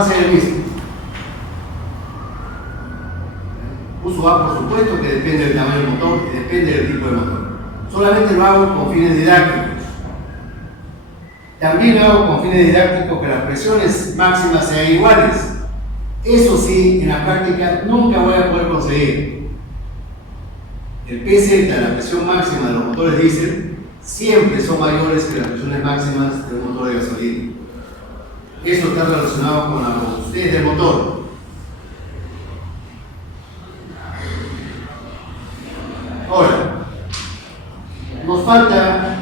va a ser el mismo. Q sub A, por supuesto, que depende del tamaño del motor y depende del tipo de motor. Solamente lo hago con fines didácticos. También lo hago con fines didácticos que las presiones máximas sean iguales. Eso sí, en la práctica nunca voy a poder conseguir. El PZ, la presión máxima de los motores diésel, siempre son mayores que las presiones máximas de un motor de gasolina. Esto está relacionado con la robustez del motor. Ahora, nos falta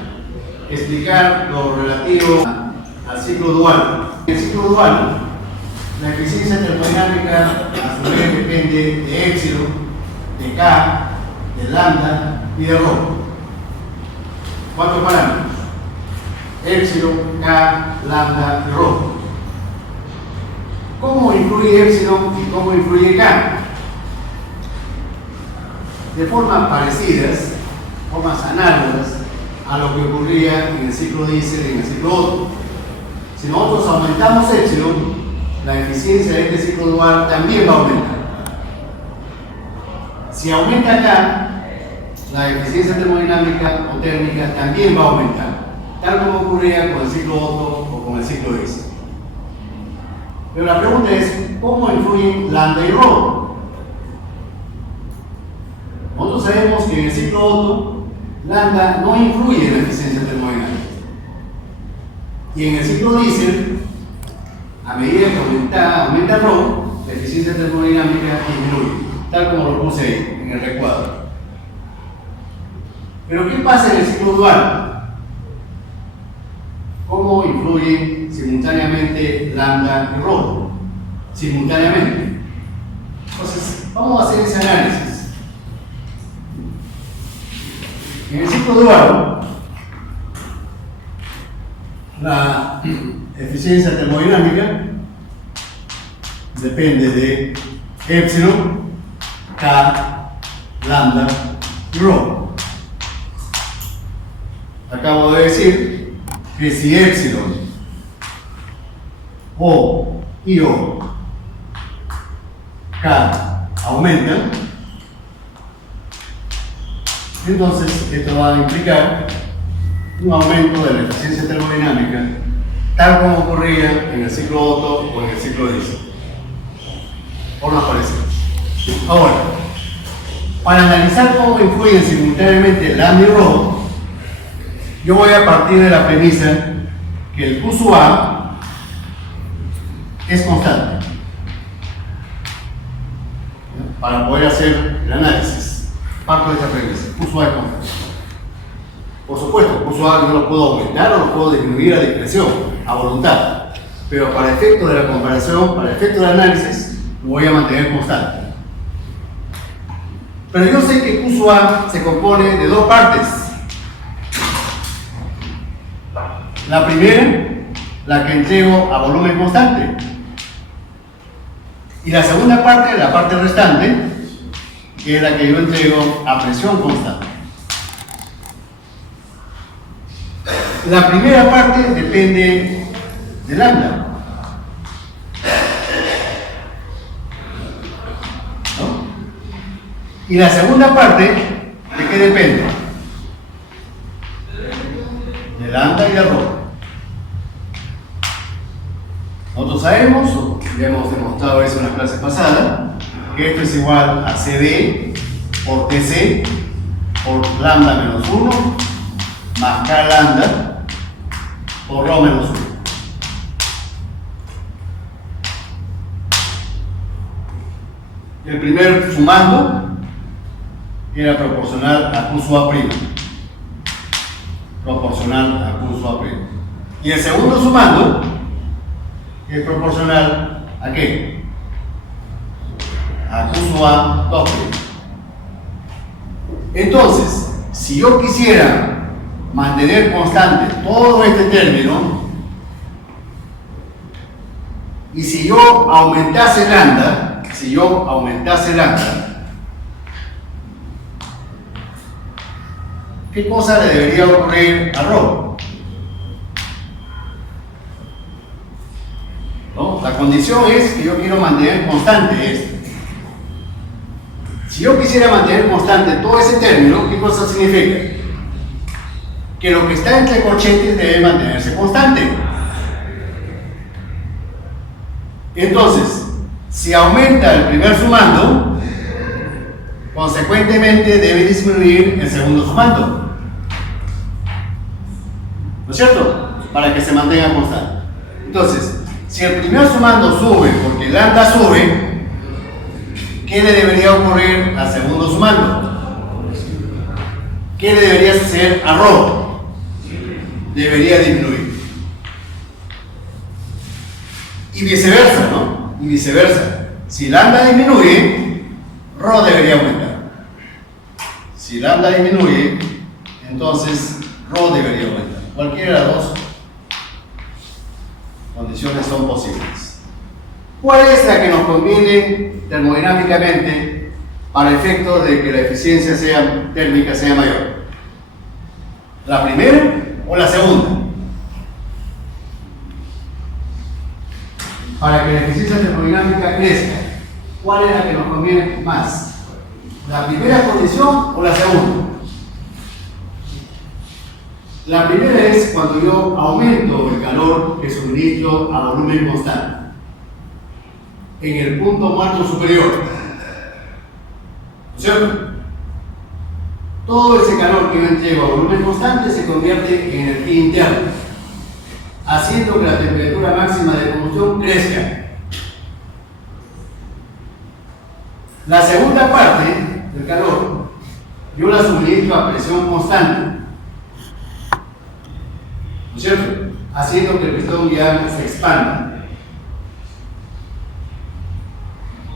explicar lo relativo al ciclo dual. En el ciclo dual, la eficiencia termodinámica a su vez depende de épsilon, de K, de lambda y de rho. Cuatro parámetros: épsilon, K, lambda y rho. ¿Cómo influye épsilon y cómo influye K? De formas parecidas, formas análogas a lo que ocurría en el ciclo diésel y en el ciclo Otto. Si nosotros aumentamos épsilon, la eficiencia de este ciclo dual también va a aumentar. Si aumenta K, la eficiencia termodinámica o térmica también va a aumentar, tal como ocurría con el ciclo Otto o con el ciclo diésel. Pero la pregunta es, ¿cómo influyen lambda y rho? Nosotros sabemos que en el ciclo Otto, lambda no influye en la eficiencia termodinámica. Y en el ciclo diésel, a medida que aumenta rho, la eficiencia termodinámica disminuye, tal como lo puse ahí, en el recuadro. Pero ¿qué pasa en el ciclo dual? ¿Cómo influyen simultáneamente lambda y rho? Simultáneamente. Entonces, vamos a hacer ese análisis. En el ciclo dual, la eficiencia termodinámica depende de épsilon, K, lambda y rho. Acabo de decir que si épsilon, O y O, K aumentan, entonces esto va a implicar un aumento de la eficiencia termodinámica, tal como ocurría en el ciclo Otto o en el ciclo diésel. Formas parecidas. Ahora, para analizar cómo influyen simultáneamente lambda y rho, yo voy a partir de la premisa que el Q sub A es constante. Para poder hacer el análisis, parto de esta premisa: Q sub A es constante. Por supuesto, Q sub A no lo puedo aumentar o lo puedo disminuir a discreción, a voluntad. Pero para efecto de la comparación, para efecto del análisis, lo voy a mantener constante. Pero yo sé que Q sub A se compone de dos partes. La primera, la que entrego a volumen constante. Y la segunda parte, la parte restante, que es la que yo entrego a presión constante. La primera parte depende de lambda. ¿No? Y la segunda parte, ¿de qué depende? De lambda y de rho. Nosotros sabemos, ya hemos demostrado eso en las clases pasadas, que esto es igual a CD por TC por lambda menos 1 más K lambda por rho menos 1. El primer sumando era proporcional a Q sub A'. Proporcional a Q sub A'. Y el segundo sumando es proporcional a ¿qué? A Q sub A 2'. Entonces, si yo quisiera mantener constante todo este término, y si yo aumentase lambda, ¿qué cosa le debería ocurrir a rho? ¿no? La condición es que yo quiero mantener constante esto. Si yo quisiera mantener constante todo ese término, ¿qué cosa significa? Que lo que está entre corchetes debe mantenerse constante. Entonces, si aumenta el primer sumando, consecuentemente debe disminuir el segundo sumando. ¿No es cierto? Para que se mantenga constante. Entonces, si el primer sumando sube porque el lambda sube, ¿qué le debería ocurrir al segundo sumando? ¿Qué le debería suceder a ρ? Debería disminuir. Y viceversa, ¿no? Y viceversa. Si lambda disminuye, ρ debería aumentar. Si lambda disminuye, entonces ρ debería aumentar. Cualquiera de las dos condiciones son posibles. ¿Cuál es la que nos conviene termodinámicamente para efecto de que la eficiencia térmica sea mayor? ¿La primera o la segunda? Para que la eficiencia termodinámica crezca, ¿cuál es la que nos conviene más? ¿La primera condición o la segunda? La primera es cuando yo aumento el calor que suministro a volumen constante en el punto muerto superior, ¿cierto? Todo ese calor que yo entrego a volumen constante se convierte en energía interna, haciendo que la temperatura máxima de combustión crezca. La segunda parte del calor yo la suministro a presión constante, ¿no es cierto? Haciendo que el pistón ya se expanda.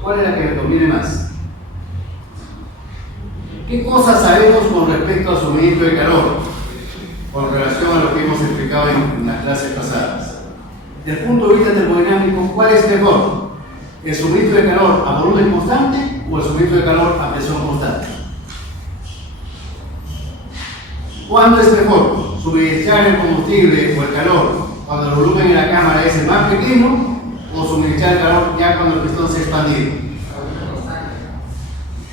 ¿Cuál es la que me conviene más? ¿Qué cosas sabemos con respecto al suministro de calor con relación a lo que hemos explicado en las clases pasadas? Desde el punto de vista termodinámico, ¿cuál es mejor? ¿El suministro de calor a volumen constante o el suministro de calor a presión constante? ¿Cuándo es mejor? ¿Suministrar el combustible o el calor cuando el volumen en la cámara es el más pequeño o suministrar el calor ya cuando el pistón se ha expandido?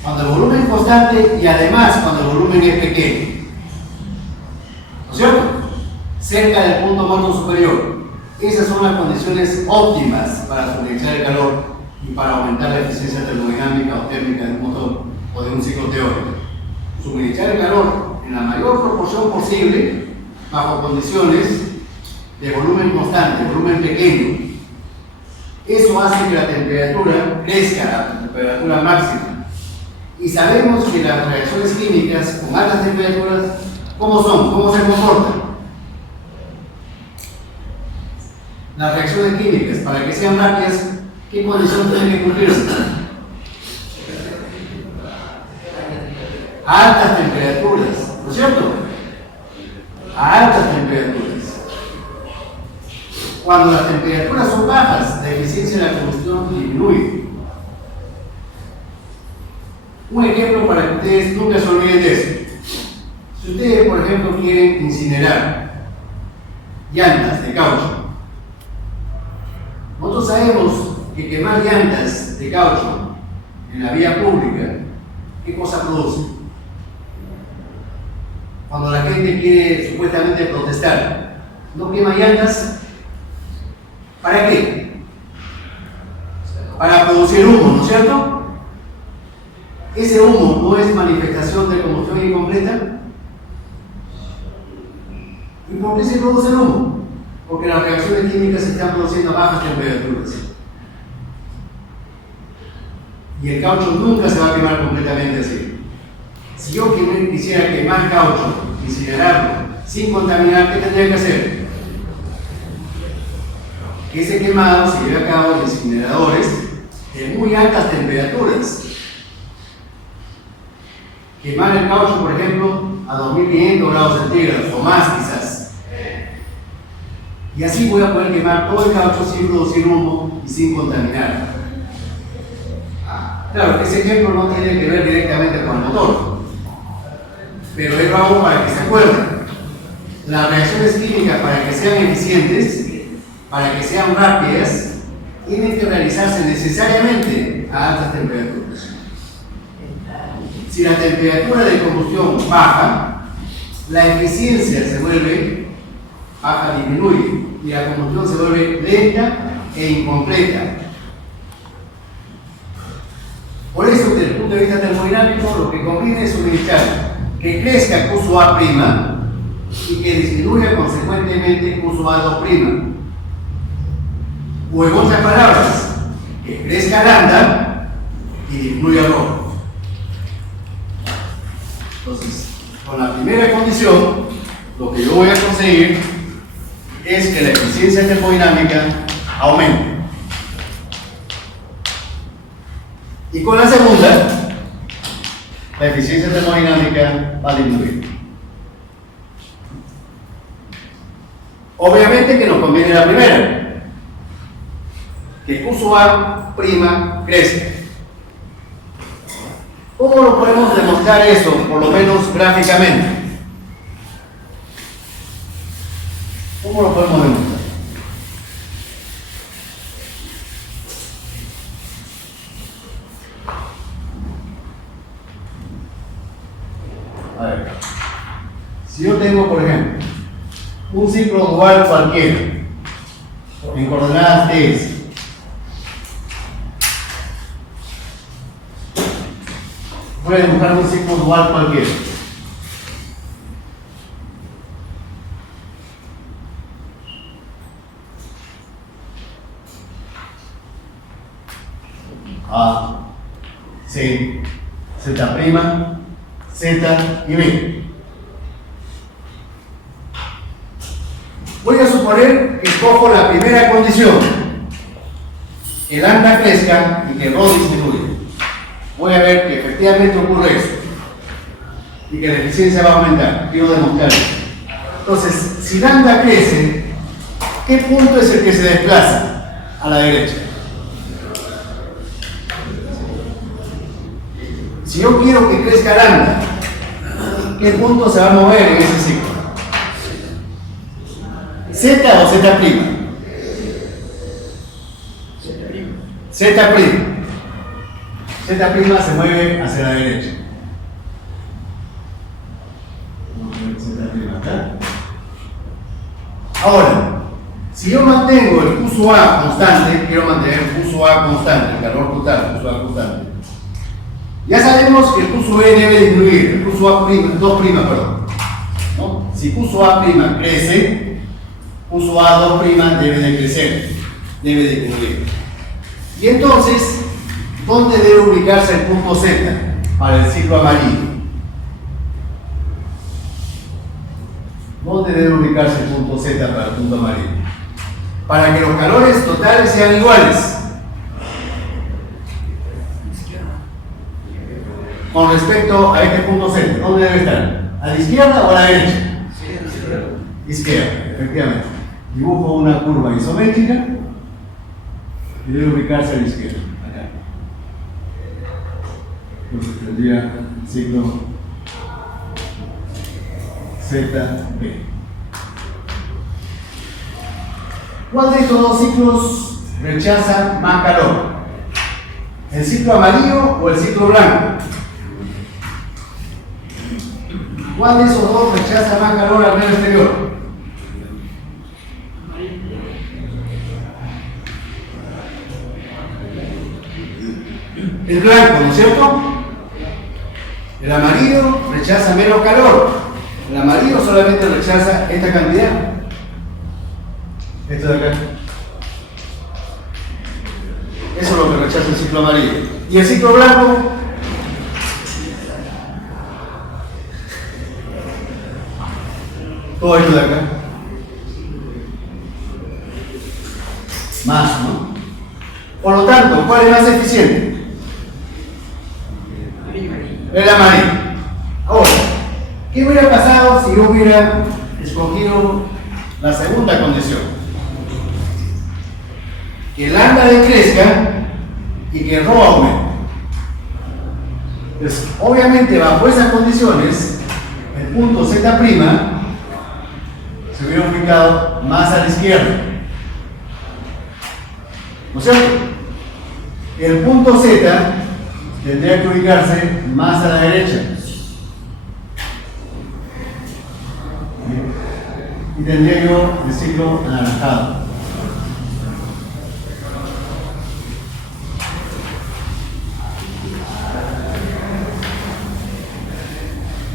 Cuando el volumen es constante y además cuando el volumen es pequeño, ¿no es cierto? Cerca del punto muerto superior. Esas son las condiciones óptimas para suministrar el calor y para aumentar la eficiencia termodinámica o térmica de un motor o de un ciclo teórico. Suministrar el calor en la mayor proporción posible bajo condiciones de volumen constante, volumen pequeño. Eso hace que la temperatura crezca a la temperatura máxima. Y sabemos que las reacciones químicas con altas temperaturas, ¿cómo son? ¿Cómo se comportan? Las reacciones químicas, para que sean rápidas, ¿qué condiciones tienen que cumplirse? A altas temperaturas, ¿no es cierto? A altas temperaturas. Cuando las temperaturas son bajas, la eficiencia de la combustión disminuye. Un ejemplo para que ustedes nunca se olviden de eso. Si ustedes, por ejemplo, quieren incinerar llantas de caucho, nosotros sabemos que quemar llantas de caucho en la vía pública, ¿qué cosa produce? Cuando la gente quiere supuestamente protestar, ¿no quema llantas? ¿Para qué? Para producir humo, ¿no es cierto? ¿Ese humo no es manifestación de combustión incompleta? ¿Y por qué se produce el humo? Porque las reacciones químicas se están produciendo a bajas temperaturas. Y el caucho nunca se va a quemar completamente así. Si yo quisiera quemar caucho, incinerarlo, sin contaminar, ¿qué tendría que hacer? Que ese quemado se lleve a cabo en incineradores de muy altas temperaturas. Quemar el caucho, por ejemplo, a 2500 grados centígrados o más quizás. Y así voy a poder quemar todo el caucho sin producir humo y sin contaminar. Claro, ese ejemplo no tiene que ver directamente con el motor, pero yo lo hago para que se acuerden. Las reacciones químicas, para que sean eficientes, para que sean rápidas, tienen que realizarse necesariamente a altas temperaturas. Si la temperatura de combustión baja, la eficiencia se vuelve baja, disminuye, y la combustión se vuelve lenta e incompleta. Por eso, desde el punto de vista termodinámico, lo que conviene es suministrar que crezca Q sub A' y que disminuya consecuentemente Q sub A2'. O en otras palabras, que crezca lambda y disminuya rho. Entonces, con la primera condición, lo que yo voy a conseguir es que la eficiencia termodinámica aumente. Y con la segunda, la eficiencia termodinámica va a disminuir. Obviamente que nos conviene la primera, que Q sub A' crezca. ¿Cómo lo podemos demostrar eso, por lo menos gráficamente? ¿Cómo lo podemos demostrar? A ver, si yo tengo, por ejemplo, un ciclo dual cualquiera, en coordenadas Ts, voy a dibujar un ciclo dual cualquiera. A, C, Z', Z y B. Voy a suponer que escojo la primera condición, que lambda crezca y que rho disminuya. Voy a ver que efectivamente ocurre eso y que la eficiencia va a aumentar. Quiero demostrar eso. Entonces, si lambda crece, ¿qué punto es el que se desplaza a la derecha? Si yo quiero que crezca lambda, ¿qué punto se va a mover en ese ciclo? ¿Z o Z'? Z'. Z' se mueve hacia la derecha. Z' acá. Ahora, si yo mantengo el Q sub A constante, quiero mantener el Q sub A constante, el calor total, Q sub A constante. Ya sabemos que el Q sub B debe disminuir, el Q sub A', 2', perdón. ¿No? Si Q sub A' crece, Q sub A2' debe de crecer, debe de disminuir. Y entonces, ¿dónde debe ubicarse el punto Z para el ciclo amarillo? ¿Dónde debe ubicarse el punto Z para el punto amarillo? Para que los calores totales sean iguales. Con respecto a este punto Z, ¿dónde debe estar? ¿A la izquierda o a la derecha? Izquierda, efectivamente. Dibujo una curva isométrica y debe ubicarse a la izquierda. Entonces tendría el ciclo ZB. ¿Cuál de estos dos ciclos rechaza más calor? ¿El ciclo amarillo o el ciclo blanco? ¿Cuál de esos dos rechaza más calor al medio exterior? El blanco, ¿no es cierto? El amarillo rechaza menos calor. El amarillo solamente rechaza esta cantidad. Esto de acá. Eso es lo que rechaza el ciclo amarillo. ¿Y el ciclo blanco? Todo esto de acá. Más, ¿no? Por lo tanto, ¿cuál es más eficiente? El amarillo. Ahora, ¿qué hubiera pasado si yo hubiera escogido la segunda condición? Que lambda decrezca y que rho aumente. Pues, obviamente, bajo esas condiciones, el punto Z' se hubiera ubicado más a la izquierda. ¿no es cierto? El punto Z tendría que ubicarse más a la derecha. Y tendría yo el ciclo anaranjado.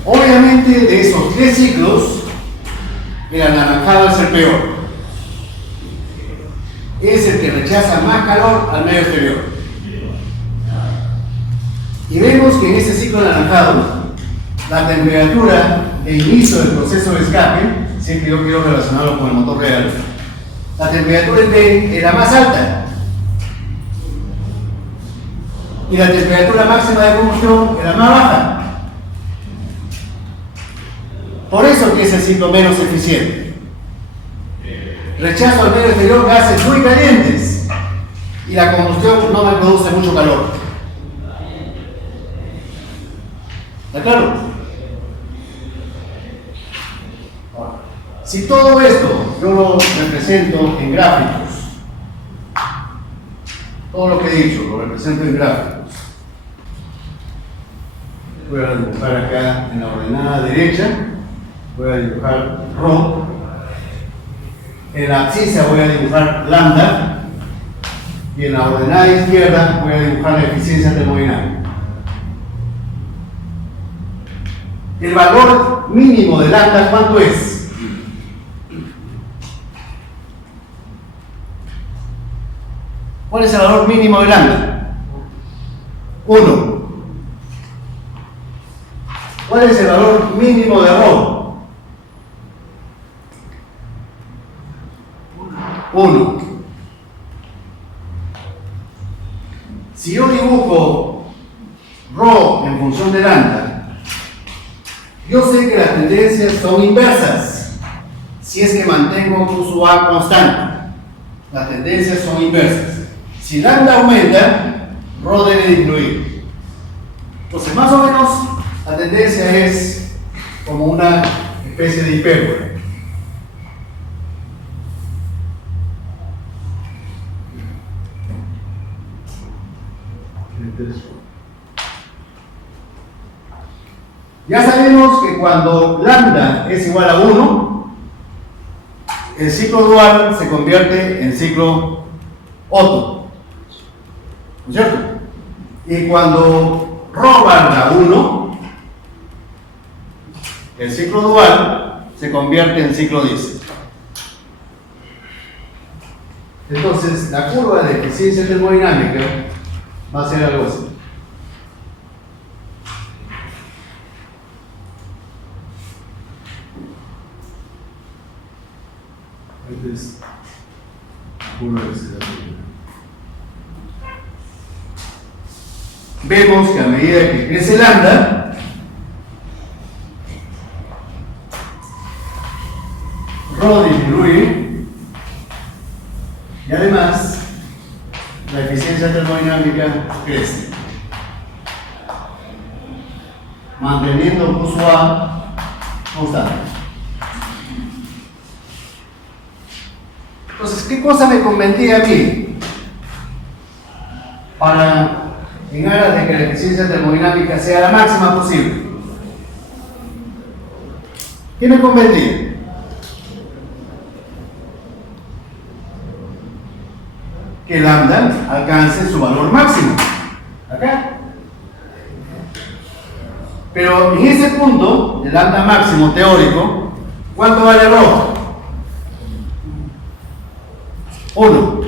Obviamente, de esos 3 ciclos, el anaranjado es el peor. Es el que rechaza más calor al medio exterior. Y vemos que en este ciclo anaranjado, la temperatura de inicio del proceso de escape, si es que yo quiero relacionarlo con el motor real, la temperatura en T era más alta. Y la temperatura máxima de combustión era más baja. Por eso que es el ciclo menos eficiente. Rechazo al medio exterior gases muy calientes y la combustión no me produce mucho calor. ¿Está claro? Si todo esto yo lo represento en gráficos, todo lo que he dicho lo represento en gráficos, voy a dibujar acá en la ordenada derecha, voy a dibujar ρ, en la abscisa voy a dibujar lambda y en la ordenada izquierda voy a dibujar la eficiencia termodinámica. El valor mínimo de lambda, ¿cuánto es? ¿Cuál es el valor mínimo de lambda? 1. ¿Cuál es el valor mínimo de ρ? 1. Si yo dibujo ρ en función de lambda, yo sé que las tendencias son inversas si es que mantengo Q sub A constante. Las tendencias son inversas. Si lambda aumenta, ρ debe disminuir. Entonces, más o menos, la tendencia es como una especie de hipérbola. Ya sabemos que cuando lambda es igual a 1, el ciclo dual se convierte en ciclo Otto, ¿no es cierto? Y cuando ρ valga 1, el ciclo dual se convierte en ciclo diésel. Entonces, la curva de eficiencia termodinámica va a ser algo así. Esta es la curva de eficiencia termodinámica. Vemos que a medida que crece lambda, ρ disminuye y además la eficiencia termodinámica crece, manteniendo Q sub A constante. Entonces, ¿qué cosa me convendría a mí para en aras de que la eficiencia termodinámica sea la máxima posible? ¿Qué me convendría? Que lambda alcance su valor máximo, acá. Pero en ese punto, el lambda máximo teórico, ¿cuánto vale ρ? 1.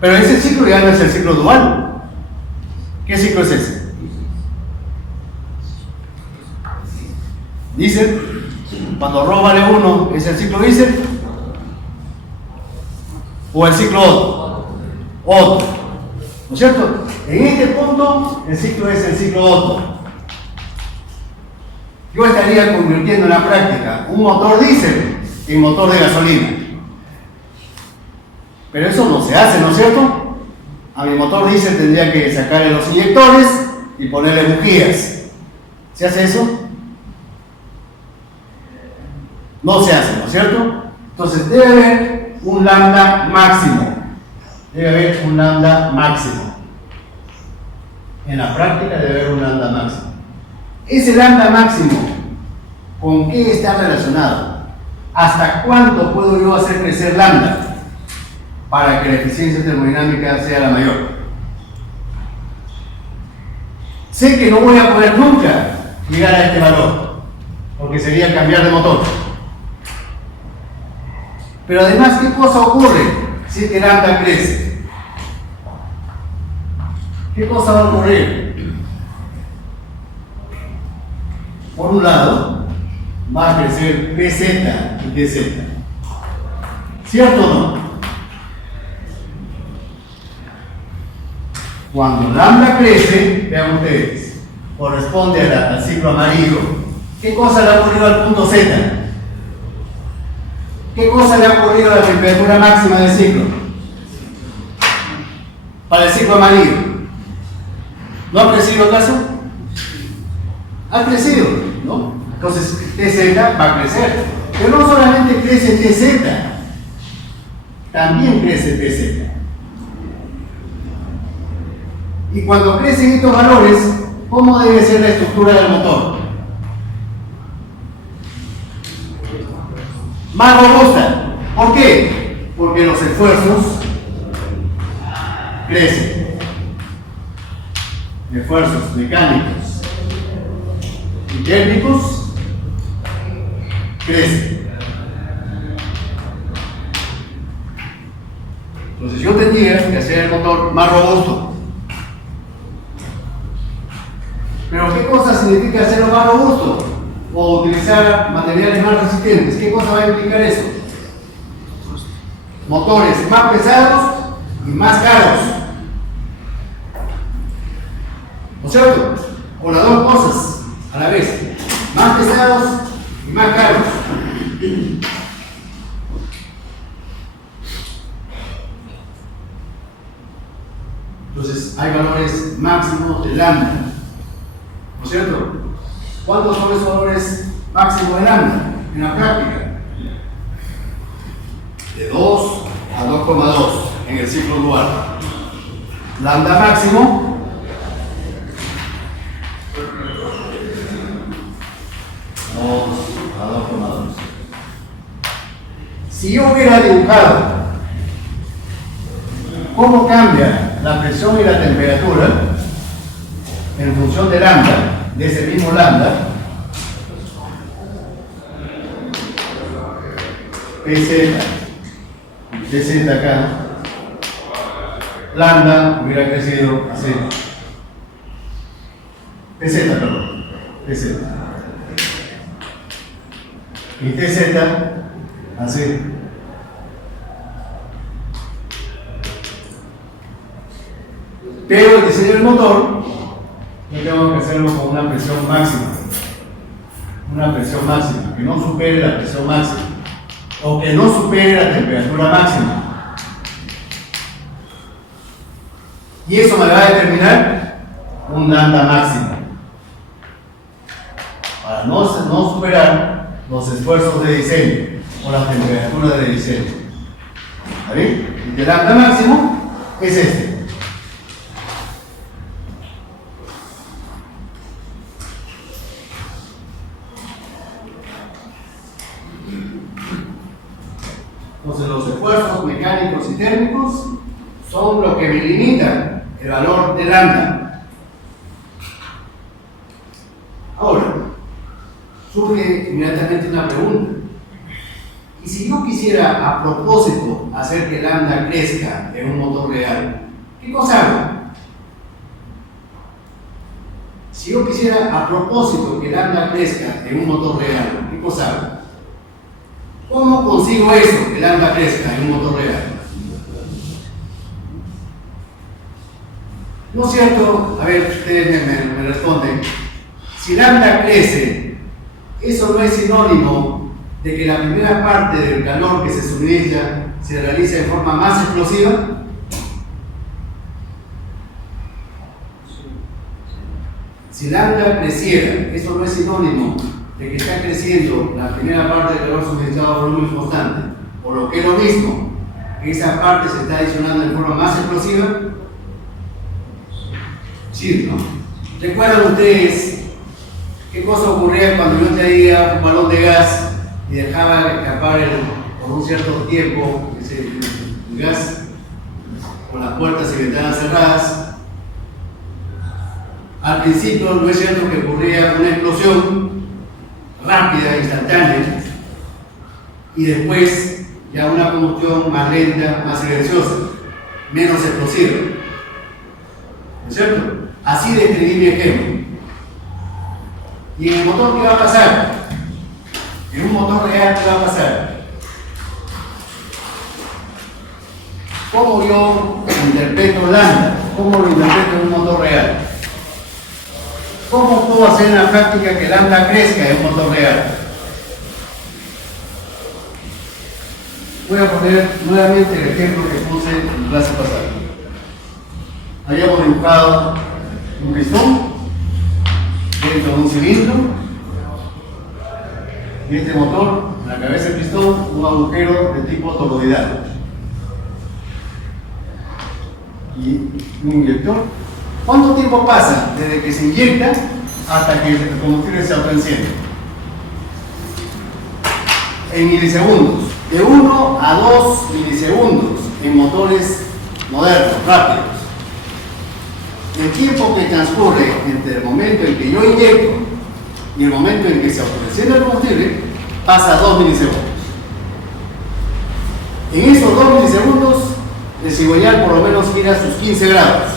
Pero ese ciclo ya no es el ciclo dual. ¿Qué ciclo es ese? Diésel. Cuando ρ vale 1, ¿es el ciclo diésel? ¿O el ciclo Otto? Otto. ¿No es cierto? En este punto, el ciclo es el ciclo Otto. Yo estaría convirtiendo en la práctica un motor diésel en motor de gasolina. Pero eso no se hace, ¿no es cierto? A mi motor diésel tendría que sacarle los inyectores y ponerle bujías. ¿Se hace eso? No se hace, ¿no es cierto? Entonces debe haber un lambda máximo. debe haber un lambda máximo. En la práctica debe haber un lambda máximo. Ese lambda máximo, ¿con qué está relacionado? ¿Hasta cuánto puedo yo hacer crecer lambda para que la eficiencia termodinámica sea la mayor? Sé que no voy a poder nunca llegar a este valor, porque sería cambiar de motor. Pero además, ¿qué cosa ocurre si este lambda crece? ¿Qué cosa va a ocurrir? Por un lado, va a crecer PZ y TZ. ¿Cierto o no? Cuando lambda crece, vean ustedes, corresponde al ciclo amarillo. ¿Qué cosa le ha ocurrido al punto Z? ¿Qué cosa le ha ocurrido a la temperatura máxima del ciclo? Para el ciclo amarillo. ¿No ha crecido acaso? Ha crecido, ¿no? Entonces TZ va a crecer. Pero no solamente crece TZ, también crece PZ. Y cuando crecen estos valores, ¿cómo debe ser la estructura del motor? Más robusta. ¿Por qué? Porque los esfuerzos crecen. Esfuerzos mecánicos y térmicos crecen. Entonces yo tendría que hacer el motor más robusto. Pero ¿qué cosa significa hacerlo más robusto? O utilizar materiales más resistentes. ¿Qué cosa va a implicar eso? Motores más pesados y más caros. ¿No es cierto? O las dos cosas a la vez. Más pesados y más caros. Entonces hay valores máximos de lambda. ¿No es cierto? ¿Cuántos son esos valores máximos de lambda en la práctica? De 2 a 2,2 en el ciclo dual. Lambda máximo 2 a 2,2. Si yo hubiera dibujado cómo cambia la presión y la temperatura en función de lambda, de ese mismo lambda, PZ, TZ acá, lambda hubiera crecido así, PZ, perdón, PZ, y TZ así. Pero el diseño del motor yo tengo que hacerlo con una presión máxima. Una presión máxima, que no supere la presión máxima. O que no supere la temperatura máxima. Y eso me va a determinar un lambda máximo. Para no superar los esfuerzos de diseño o la temperatura de diseño. ¿Está bien? Y el lambda máximo es este. Entonces los esfuerzos mecánicos y térmicos son lo que me limitan el valor de lambda. Ahora, surge inmediatamente una pregunta. ¿Y si yo quisiera a propósito hacer que lambda crezca en un motor real? ¿Qué cosa hago? Si yo quisiera a propósito que lambda crezca en un motor real, ¿qué cosa hago? ¿Cómo consigo eso, que lambda crezca en un motor real? ¿No es cierto? A ver, ustedes me responden. Si lambda crece, eso no es sinónimo de que la primera parte del calor que se suministra se realice de forma más explosiva. Si lambda creciera, eso no es sinónimo de que está creciendo la primera parte del calor suministrado a volumen constante, por lo que es lo mismo, esa parte se está adicionando de forma más explosiva. Sí, ¿no? ¿Recuerdan ustedes qué cosa ocurría cuando yo traía un balón de gas y dejaba escapar por un cierto tiempo ese gas con las puertas y ventanas cerradas? Al principio no es cierto que ocurría una explosión rápida, instantánea, y después ya una combustión más lenta, más silenciosa, menos explosiva. ¿No es cierto? Así describí mi ejemplo. ¿Y en el motor qué va a pasar? En un motor real, ¿qué va a pasar? ¿Cómo yo interpreto lambda? ¿Cómo lo interpreto en un motor real? ¿Cómo puedo hacer en la práctica que lambda crezca en un motor real? Voy a poner nuevamente el ejemplo que puse en la clase pasada. Habíamos dibujado un pistón dentro de un cilindro y este motor, en la cabeza del pistón, un agujero de tipo toroidal y un inyector. ¿Cuánto tiempo pasa desde que se inyecta hasta que el combustible se autoenciende? En milisegundos, de 1 a 2 milisegundos en motores modernos, rápidos. El tiempo que transcurre entre el momento en que yo inyecto y el momento en que se autoenciende el combustible pasa 2 milisegundos. En esos 2 milisegundos el cigüeñal por lo menos gira sus 15 grados.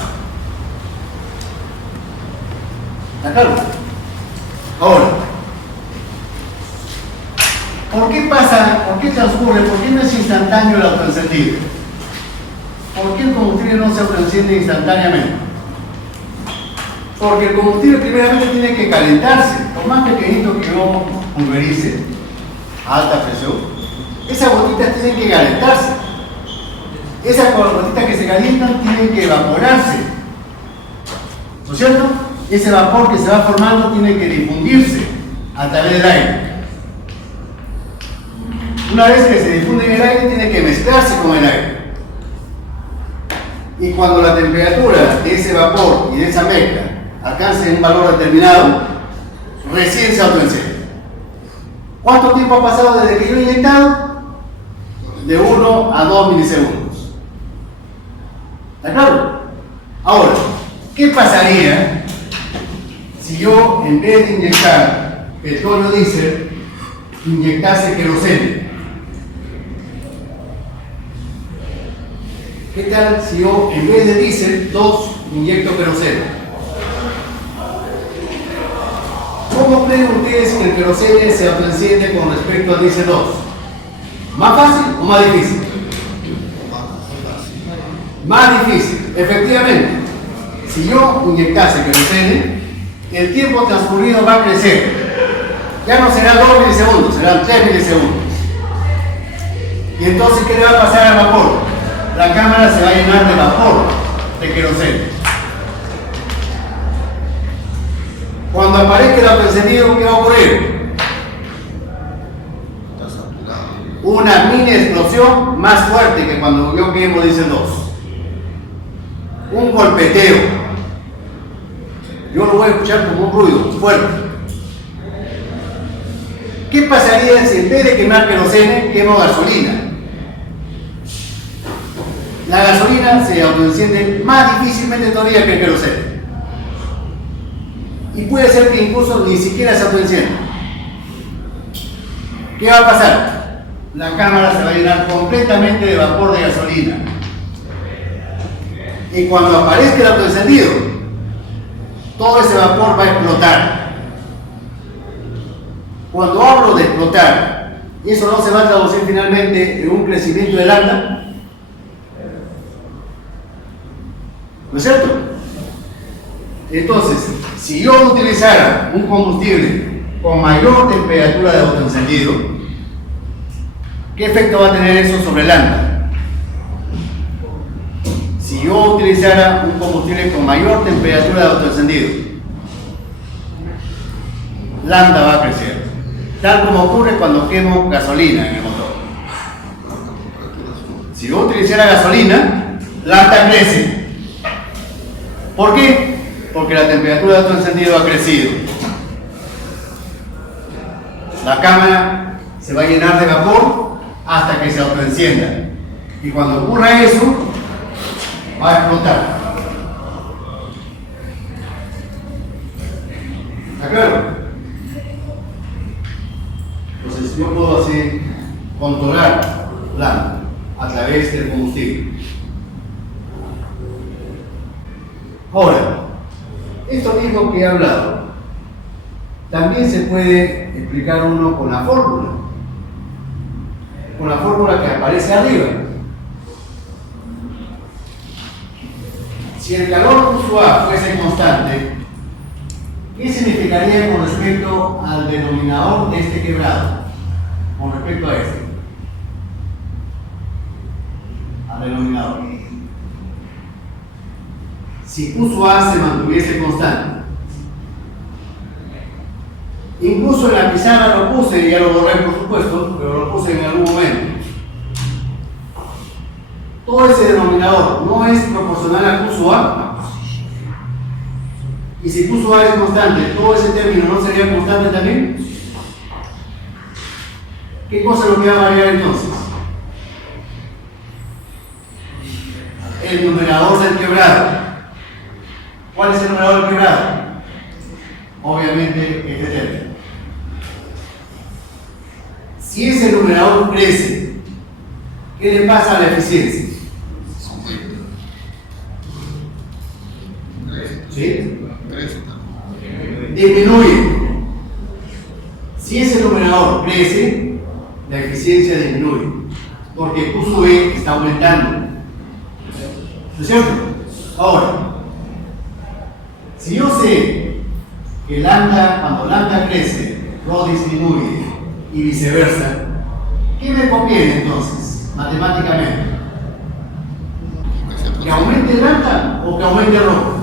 ¿Está claro? Ahora, ¿por qué pasa? ¿Por qué transcurre? ¿Por qué no es instantáneo el autoencendido? ¿Por qué el combustible no se autoenciende instantáneamente? Porque el combustible primeramente tiene que calentarse. Por más pequeñito que yo pulverice a alta presión, esas gotitas tienen que calentarse. Esas gotitas que se calientan tienen que evaporarse. ¿No es cierto? Ese vapor que se va formando tiene que difundirse a través del aire. Una vez que se difunde en el aire, tiene que mezclarse con el aire. Y cuando la temperatura de ese vapor y de esa mezcla alcance un valor determinado, recién se autoenciende. ¿Cuánto tiempo ha pasado desde que yo he inyectado? De 1 a 2 milisegundos. ¿Está claro? Ahora, ¿qué pasaría si yo, en vez de inyectar petróleo diésel, inyectase queroseno? ¿Qué tal si yo, en vez de diésel, inyecto queroseno? ¿Cómo creen ustedes que el queroseno se autoenciende con respecto al diésel 2? ¿Más fácil o más difícil? Más difícil, efectivamente. Si yo inyectase queroseno, el tiempo transcurrido va a crecer. Ya no serán 2 milisegundos, serán 3 milisegundos. Y entonces, ¿qué le va a pasar al vapor? La cámara se va a llenar de vapor de queroseno. Cuando aparezca el autoencendido, ¿qué va a ocurrir? Una mini explosión más fuerte que cuando yo quemo diésel 2. Un golpeteo. Yo lo voy a escuchar como un ruido fuerte. ¿Qué pasaría si en vez de quemar queroseno, quemo gasolina? La gasolina se autoenciende más difícilmente todavía que el queroseno. Y puede ser que incluso ni siquiera se autoencienda. ¿Qué va a pasar? La cámara se va a llenar completamente de vapor de gasolina. Y cuando aparezca el autoencendido, todo ese vapor va a explotar. Cuando hablo de explotar, eso no se va a traducir finalmente en un crecimiento de lambda. ¿No es cierto? Entonces, si yo utilizara un combustible con mayor temperatura de autoencendido, ¿qué efecto va a tener eso sobre el lambda? Si yo utilizara un combustible con mayor temperatura de autoencendido, lambda va a crecer, tal como ocurre cuando quemo gasolina en el motor. Si si yo utilizara gasolina, lambda crece. ¿Por qué? Porque la temperatura de autoencendido ha crecido. La cámara se va a llenar de vapor hasta que se autoencienda. Y cuando ocurra eso, va a explotar. ¿Está claro? Entonces yo puedo así controlar lambda a través del combustible. Ahora, esto mismo que he hablado, también se puede explicar uno con la fórmula que aparece arriba. Si el calor QA fuese constante, ¿qué significaría con respecto al denominador de este quebrado? Con respecto a este. Al denominador. Si QA se mantuviese constante. Incluso en la pizarra lo puse, ya lo borré por supuesto, pero lo puse en algún momento. Todo ese denominador no es proporcional a QA. Y si QA es constante, todo ese término no sería constante también. ¿Qué cosa es lo que va a variar entonces? El numerador del quebrado. ¿Cuál es el numerador del quebrado? Obviamente este término. Si ese numerador crece, ¿qué le pasa a la eficiencia? ¿Sí? Disminuye. Si ese numerador crece, la eficiencia disminuye, porque Q sub E está aumentando. ¿No es cierto? Ahora, si yo sé que lambda, cuando lambda crece, rho disminuye y viceversa, ¿qué me conviene entonces, matemáticamente? ¿Que aumente lambda o que aumente rho?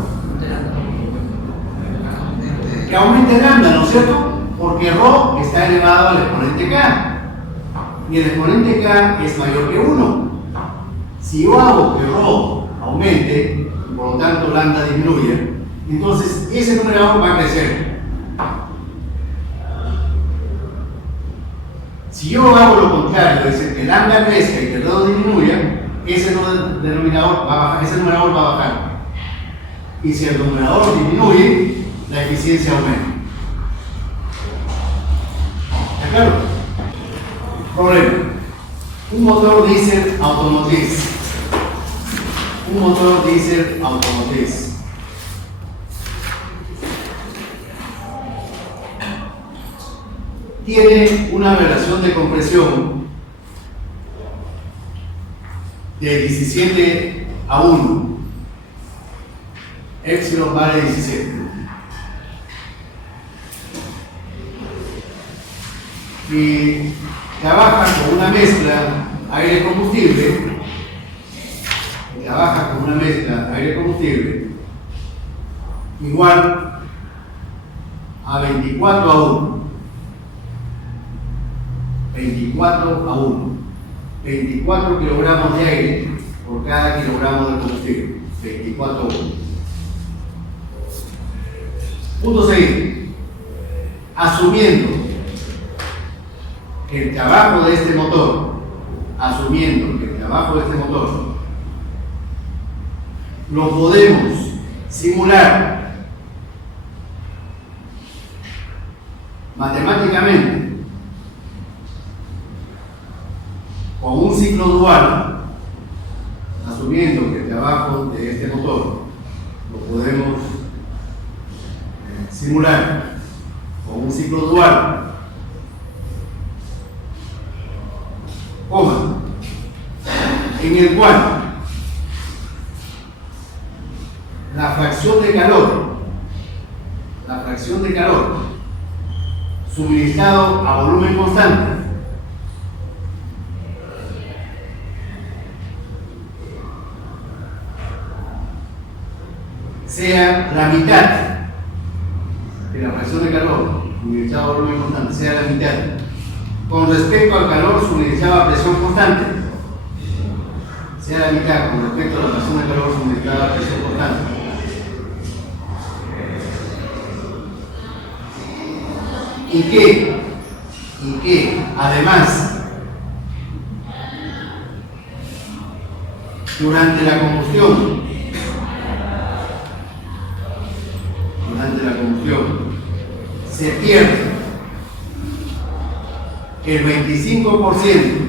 Que aumente lambda, ¿no es cierto? Porque rho está elevado al exponente k. Y el exponente k es mayor que 1. Si yo hago que rho aumente, y por lo tanto lambda disminuye, entonces ese numerador va a crecer. Si yo hago lo contrario, es decir, que lambda crezca y que rho disminuya, ese numerador va a bajar. Y si el numerador disminuye, la eficiencia aumenta. ¿Está claro? Problema. Un motor diésel automotriz. Un motor diésel automotriz. Tiene una relación de compresión de 17 a 1. Epsilon vale 17. Y trabaja con una mezcla aire-combustible, igual a 24 a 1. 24 a 1. 24 kilogramos de aire por cada kilogramo de combustible. 24 a 1. Punto seguinte. Asumiendo que el trabajo de este motor, lo podemos simular matemáticamente con un ciclo dual, asumiendo que el trabajo de este motor lo podemos simular con un ciclo dual, en el cual la fracción de calor suministrado a volumen constante sea la mitad, que la fracción de calor suministrado a volumen constante sea la mitad con respecto al calor suministrado a presión constante. sea la mitad con respecto a la presión de calor suministrada a presión constante. Y que además durante la combustión se pierde el 25%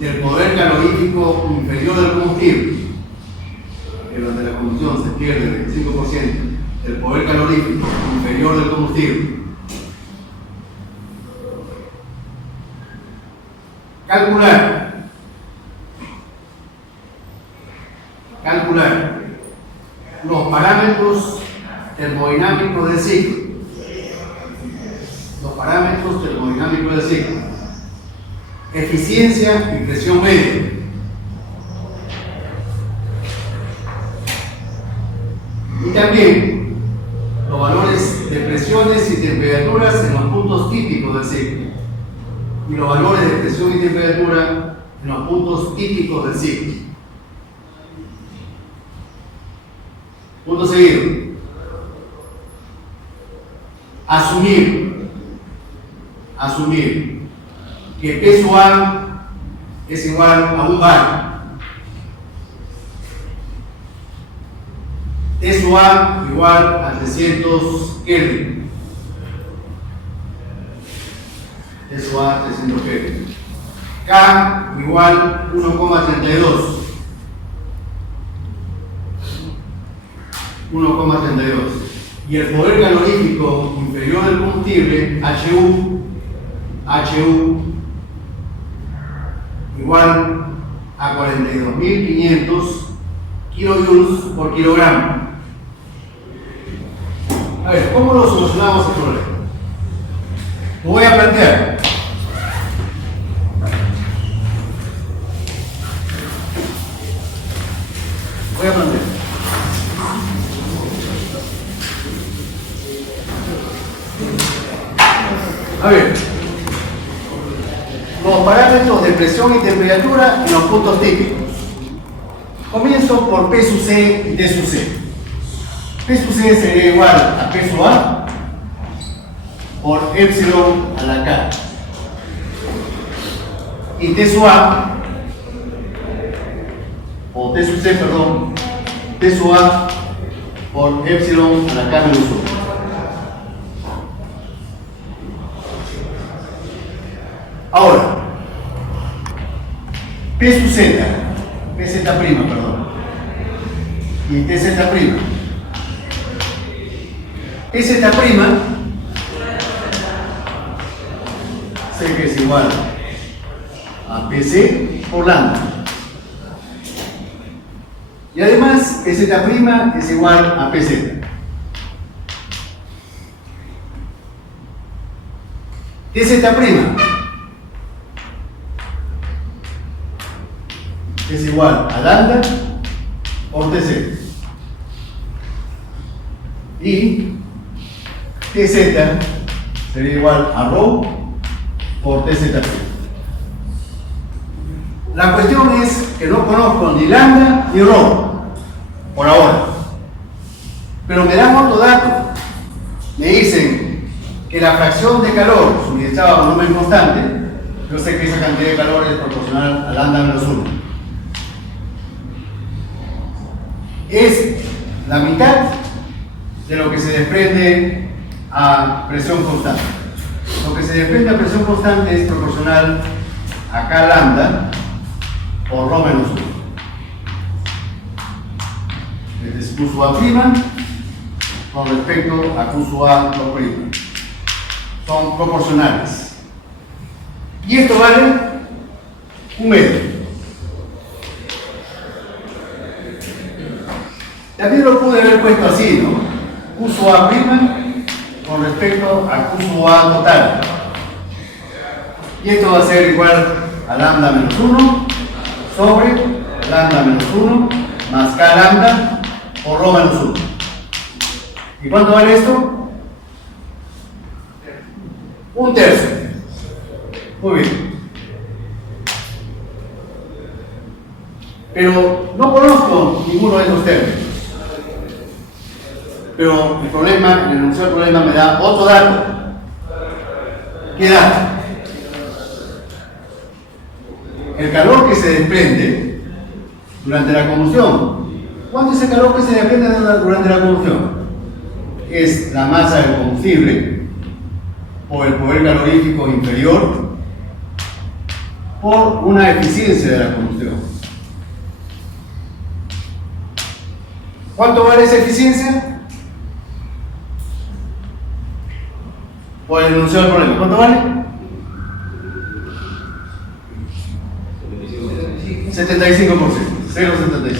del poder calorífico inferior del combustible, que durante la combustión se pierde el 25% del poder calorífico inferior del combustible. Calcular los parámetros termodinámicos del ciclo. Eficiencia y presión media. Y también los valores de presiones y temperaturas en los puntos típicos del ciclo. Y los valores de presión y temperatura en los puntos típicos del ciclo. Punto seguido. Asumir que P sub A es igual a un bar. T sub A igual a 300 Kelvin. T sub A 300 Kelvin. K igual 1,32. 1,32. Y el poder calorífico inferior del combustible, HU igual a 42.500 kilojoules por kilogramo. A ver, ¿cómo lo solucionamos el problema? Lo voy a plantear. A ver, los parámetros de presión y temperatura en los puntos típicos. Comienzo por P sub C y T sub C. P sub C sería igual a P sub A por epsilon a la K. Y T sub A, o T sub C, perdón, T sub A por epsilon a la K menos 1. Ahora, P sub Z, PZ', perdón, y TZ'. PZ' sé que es igual a PC por lambda. Y además, PZ' es igual a PZ. TZ' es igual a lambda por TC. Y TZ sería igual a ρ por TZ'. La cuestión es que no conozco ni lambda ni ρ por ahora. Pero me dan otro dato. Me dicen que la fracción de calor suministrada a volumen constante, yo sé que esa cantidad de calor es proporcional a lambda menos 1. Es la mitad de lo que se desprende a presión constante. Lo que se desprende a presión constante es proporcional a K lambda por ρ menos 1. Este es Q sub A' con respecto a Q sub A ρ'. Son proporcionales. Y esto vale 1 metro. También lo pude haber puesto así, ¿no? Q sub A' con respecto a Q sub A total. Y esto va a ser igual a lambda menos 1 sobre lambda menos 1 más K lambda por ρ menos 1. ¿Y cuánto vale esto? 1/3. Muy bien. Pero no conozco ninguno de esos términos. Pero el problema, el enunciado del problema me da otro dato. ¿Qué dato? El calor que se desprende durante la combustión. ¿Cuánto es el calor que se desprende durante la combustión? Es la masa del combustible por el poder calorífico inferior por una eficiencia de la combustión. ¿Cuánto vale esa eficiencia? Por el enunciado del problema. ¿Cuánto vale? 75%. 0,75.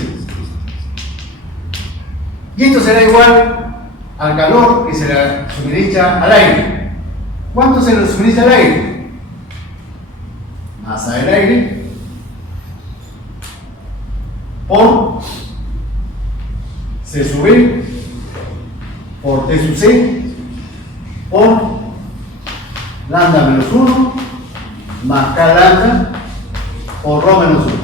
Y esto será igual al calor que se le suministra al aire. ¿Cuánto se le suministra al aire? Masa del aire por C sub B por T sub C por lambda menos 1 más K lambda por rho menos 1.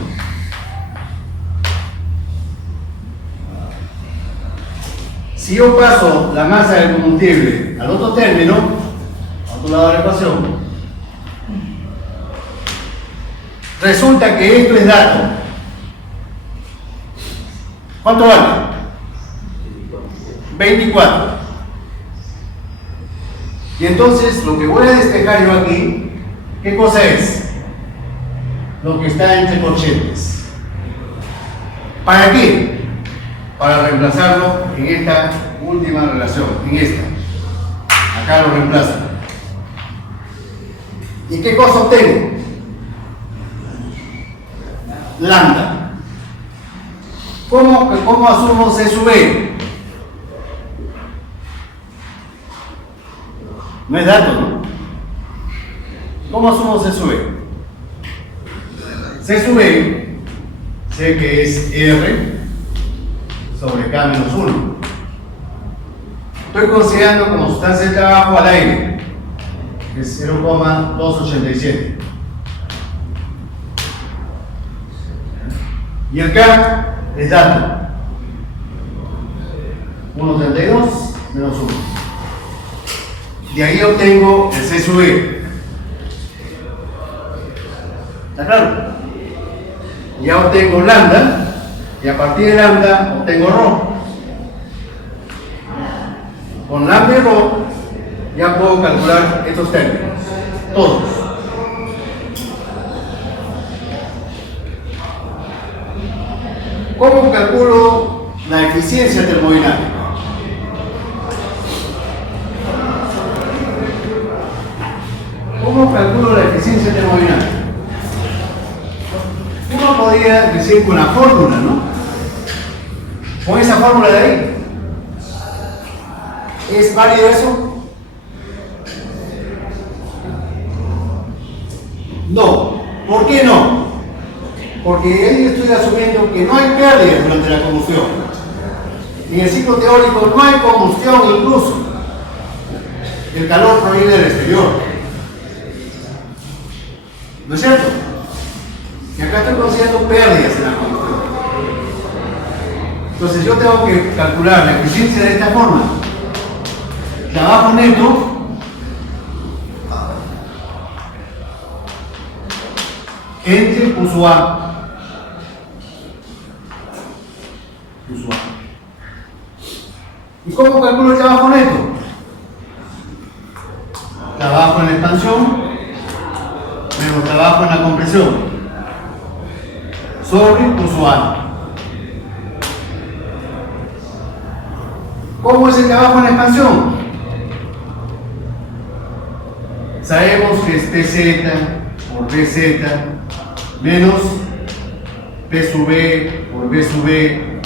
Si yo paso la masa del combustible al otro término, al otro lado de la ecuación, resulta que esto es dato. ¿Cuánto vale? 24. Y entonces lo que voy a despejar yo aquí, ¿qué cosa es? Lo que está entre corchetes. ¿Para qué? Para reemplazarlo en esta última relación, en esta. Acá lo reemplazo. ¿Y qué cosa obtengo? Lambda. ¿Cómo asumo C sub B? No es dato, ¿no? ¿Cómo asumo C sub B? C sub B, sé que es R sobre K menos 1. Estoy considerando como sustancia de trabajo al aire, que es 0,287. Y el K es dato. 1,32 menos 1. De ahí obtengo el C sub B. ¿Está claro? Ya obtengo lambda. Y a partir de lambda obtengo rho. Con lambda y rho ya puedo calcular estos términos, todos. ¿Cómo calculo la eficiencia termodinámica? ¿Cómo calculo la eficiencia termodinámica? Uno podría decir con la fórmula, ¿no? Con esa fórmula de ahí. ¿Es válido eso? No. ¿Por qué no? Porque ahí estoy asumiendo que no hay pérdida durante la combustión. En el ciclo teórico no hay combustión incluso. El calor proviene del exterior. ¿No es cierto? Y acá estoy considerando pérdidas en la combustión. Entonces yo tengo que calcular la eficiencia de esta forma. Trabajo neto entre Q sub A. Q sub A. ¿Y cómo calculo el trabajo neto? Trabajo en la expansión menos trabajo en la compresión sobre Q sub A. ¿Cómo es el trabajo en la expansión? Sabemos que es PZ por BZ menos P sub B por B sub B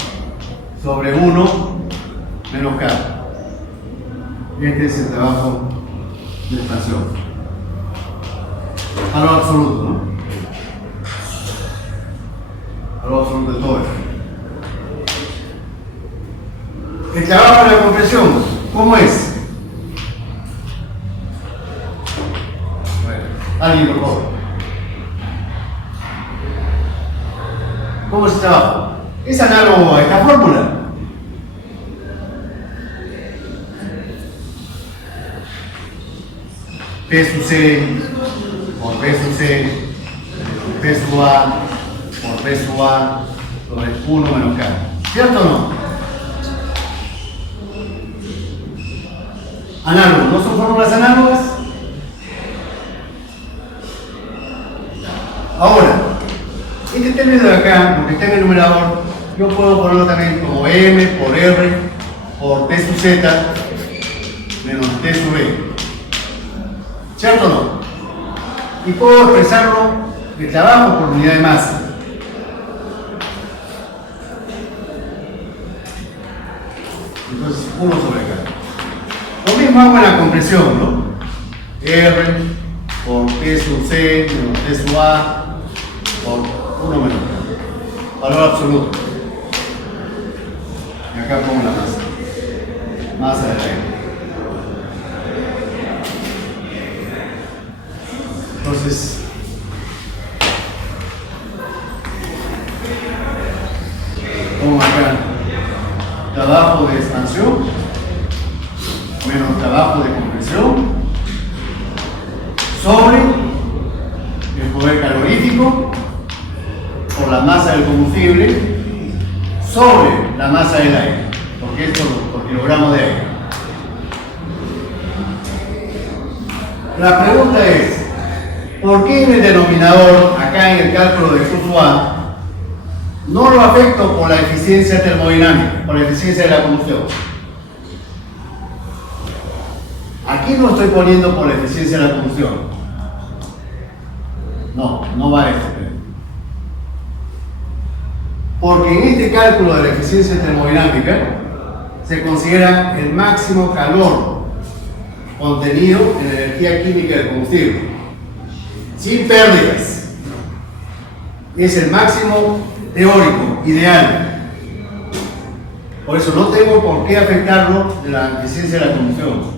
sobre 1 menos K. Este es el trabajo de expansión. A lo absoluto, ¿no? A lo absoluto de todo esto. El trabajo de la compresión, ¿cómo es? Bueno, alguien por favor. ¿Cómo es el trabajo? análogo a esta fórmula. P sub C por P sub C, P sub A por P sub A sobre 1 menos K. ¿Cierto o no? Análogo. ¿No son fórmulas análogas? Ahora, este término de acá, lo que está en el numerador, yo puedo ponerlo también como M por R por T sub Z menos T sub E. ¿Cierto o no? Y puedo expresarlo de trabajo por unidad de masa. Entonces, 1 sobre acá. Lo mismo hago en la compresión, ¿no? R por T sub C menos T sub A por 1 menos K. Valor absoluto. Y acá pongo la masa. Masa del aire. Entonces, pongo acá trabajo de expansión menos trabajo de compresión sobre el poder calorífico por la masa del combustible sobre la masa del aire, porque esto por kilogramo de aire. La pregunta es, ¿por qué en el denominador, acá en el cálculo de flujo A, no lo afecto por la eficiencia termodinámica, por la eficiencia de la combustión? Aquí no estoy poniendo por la eficiencia de la combustión. No va esto. Porque en este cálculo de la eficiencia termodinámica se considera el máximo calor contenido en la energía química del combustible, sin pérdidas. Es el máximo teórico, ideal. Por eso no tengo por qué afectarlo de la eficiencia de la combustión.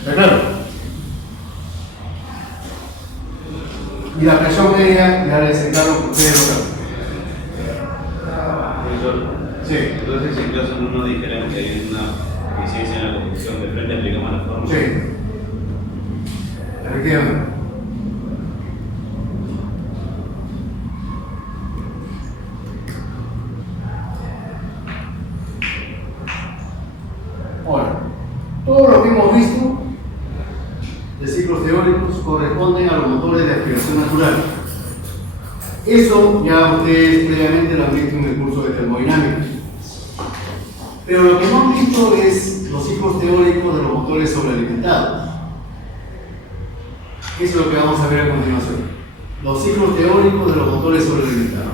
¿Está claro? Y la presión media, ya les encargo por ustedes lo sí. Entonces, en caso uno dijera que hay una eficiencia en la combustión, de frente aplicamos la fórmula. Sí. Efectivamente. Ahora, todo lo que hemos visto de ciclos teóricos corresponden a los motores de aspiración natural. Eso ya ustedes previamente lo han visto en el curso de termodinámica. Pero lo que no han visto es los ciclos teóricos de los motores sobrealimentados. Eso es lo que vamos a ver a continuación. Los ciclos teóricos de los motores sobrealimentados.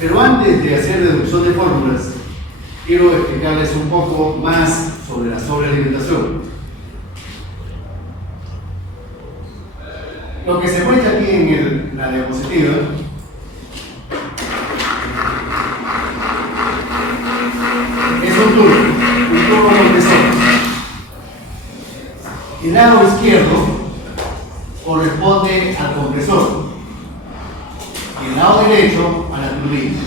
Pero antes de hacer deducción de fórmulas, quiero explicarles un poco más sobre la sobrealimentación. Lo que se muestra aquí en la diapositiva es un turbo compresor. El lado izquierdo corresponde al compresor y el lado derecho a la turbina.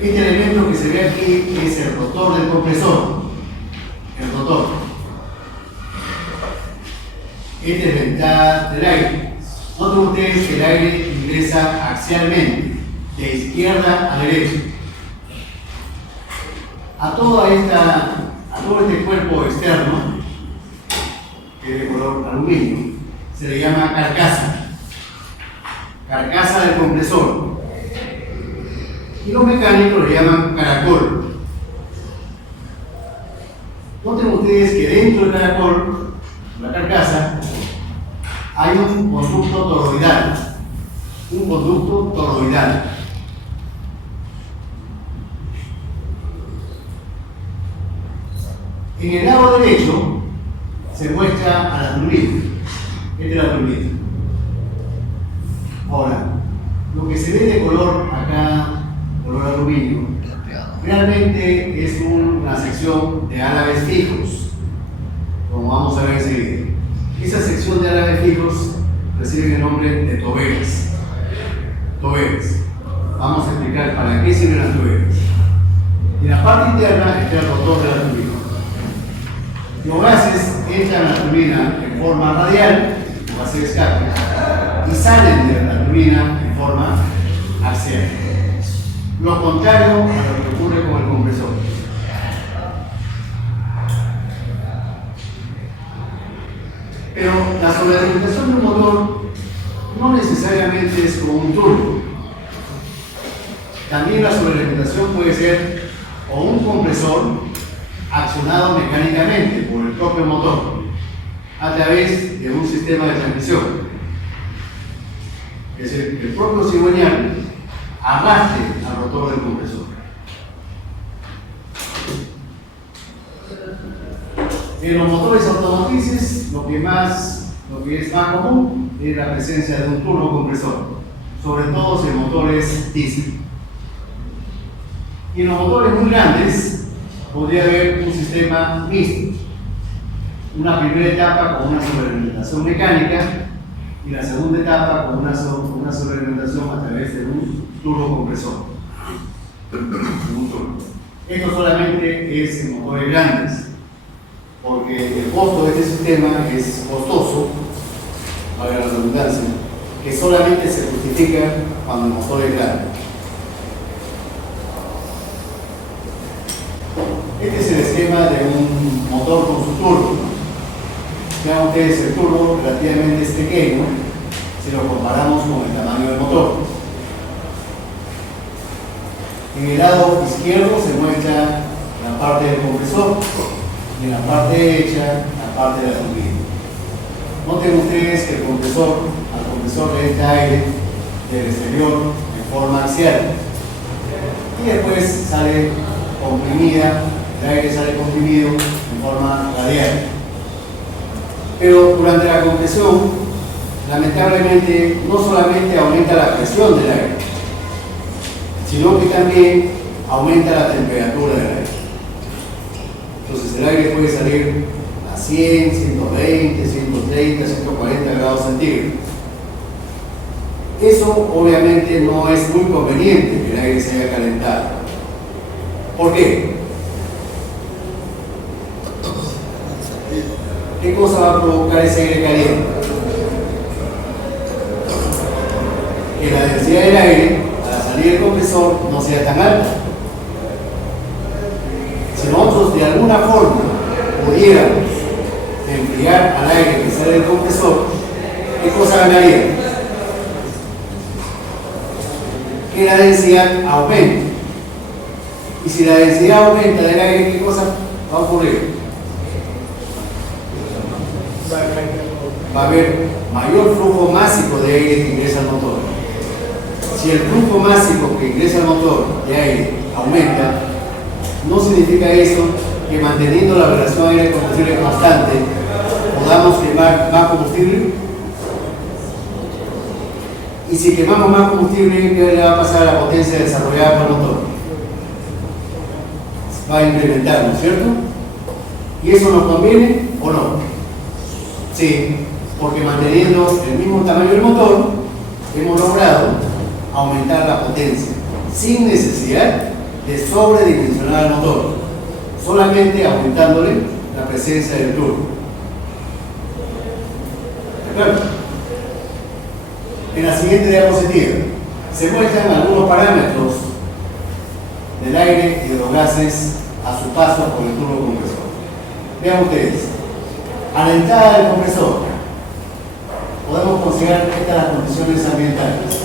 Este elemento que se ve aquí es el rotor del compresor, el rotor. Esta es la entrada del aire. Noten ustedes que el aire ingresa axialmente, de izquierda a derecha. A todo este cuerpo externo, que es de color aluminio, se le llama carcasa. Carcasa del compresor. Y los mecánicos le llaman caracol. Noten ustedes que dentro del caracol, la carcasa, hay un conducto toroidal. Un conducto toroidal. En el lado derecho se muestra a la turbina. Esta es la turbina. Ahora, lo que se ve de color acá, color aluminio, realmente es una sección de álabes fijos, como vamos a ver enseguida. Esa sección de álabes fijos reciben el nombre de toberas. Toberas. Vamos a explicar para qué sirven las toberas. En la parte interna está el rotor de la turbina. Los gases entran a la turbina en forma radial, como base de escape, y salen de la turbina en forma axial. Lo contrario a lo que ocurre con el compresor. Pero la sobrealimentación de un motor no necesariamente es como un turbo. También la sobrealimentación puede ser o un compresor accionado mecánicamente por el propio motor a través de un sistema de transmisión. Es decir, el propio cigüeñal arrastre al rotor del compresor. En los motores automotrices, lo que es más común es la presencia de un turbocompresor, sobre todo en motores diésel. Y en los motores muy grandes podría haber un sistema mixto, una primera etapa con una sobrealimentación mecánica y la segunda etapa con una sobrealimentación a través de un turbocompresor. Esto solamente es en motores grandes, porque el costo de este sistema es costoso, valga la redundancia, que solamente se justifica cuando el motor es grande. Este es el esquema de un motor con su turbo. Vean ustedes, el turbo relativamente es pequeño si lo comparamos con el tamaño del motor. En el lado izquierdo se muestra la parte del compresor y en la parte derecha la parte de la turbina. Noten ustedes que al compresor le entra aire del exterior en forma axial y después sale comprimida, el aire sale comprimido en forma radial. Pero durante la compresión, lamentablemente, no solamente aumenta la presión del aire, sino que también aumenta la temperatura del aire. Entonces el aire puede salir a 100, 120, 130, 140 grados centígrados. Eso obviamente no es muy conveniente que el aire se haya calentado. ¿Por qué? ¿Qué cosa va a provocar ese aire caliente? Que la densidad del aire al salir del compresor no sea tan alta. Si nosotros de alguna forma pudiéramos enfriar al aire que sale del compresor, ¿qué cosa ganaría? Que la densidad aumente. Y si la densidad aumenta del aire, ¿qué cosa va a ocurrir? Va a haber mayor flujo másico de aire que ingresa al motor. Si el flujo másico que ingresa al motor de aire aumenta, no significa eso que manteniendo la relación aire-combustible constante podamos quemar más combustible. Y si quemamos más combustible, ¿qué le va a pasar a la potencia desarrollada por el motor? Va a incrementar, ¿no es cierto? ¿Y eso nos conviene o no? Sí, porque manteniendo el mismo tamaño del motor, hemos logrado aumentar la potencia sin necesidad de sobredimensionar el motor, solamente aumentándole la presencia del turbo. ¿De acuerdo? En la siguiente diapositiva se muestran algunos parámetros del aire y de los gases a su paso por el turbocompresor. Vean ustedes, a la entrada del compresor podemos considerar estas las condiciones ambientales: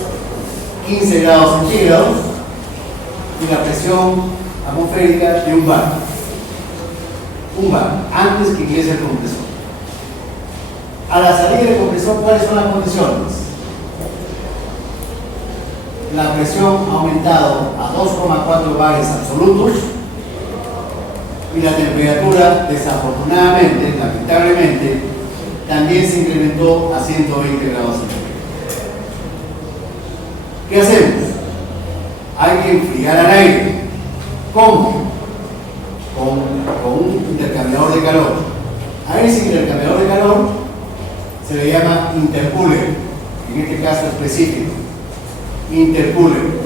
15 grados centígrados y la presión atmosférica de un bar. Un bar, antes que ingrese el compresor. A la salida del compresor, ¿cuáles son las condiciones? La presión ha aumentado a 2,4 bares absolutos y la temperatura, desafortunadamente, lamentablemente, también se incrementó a 120 grados centígrados. ¿Qué hacemos? Hay que enfriar al aire. ¿Cómo? Con un intercambiador de calor. A ese intercambiador de calor se le llama intercooler. en este caso específico, intercooler.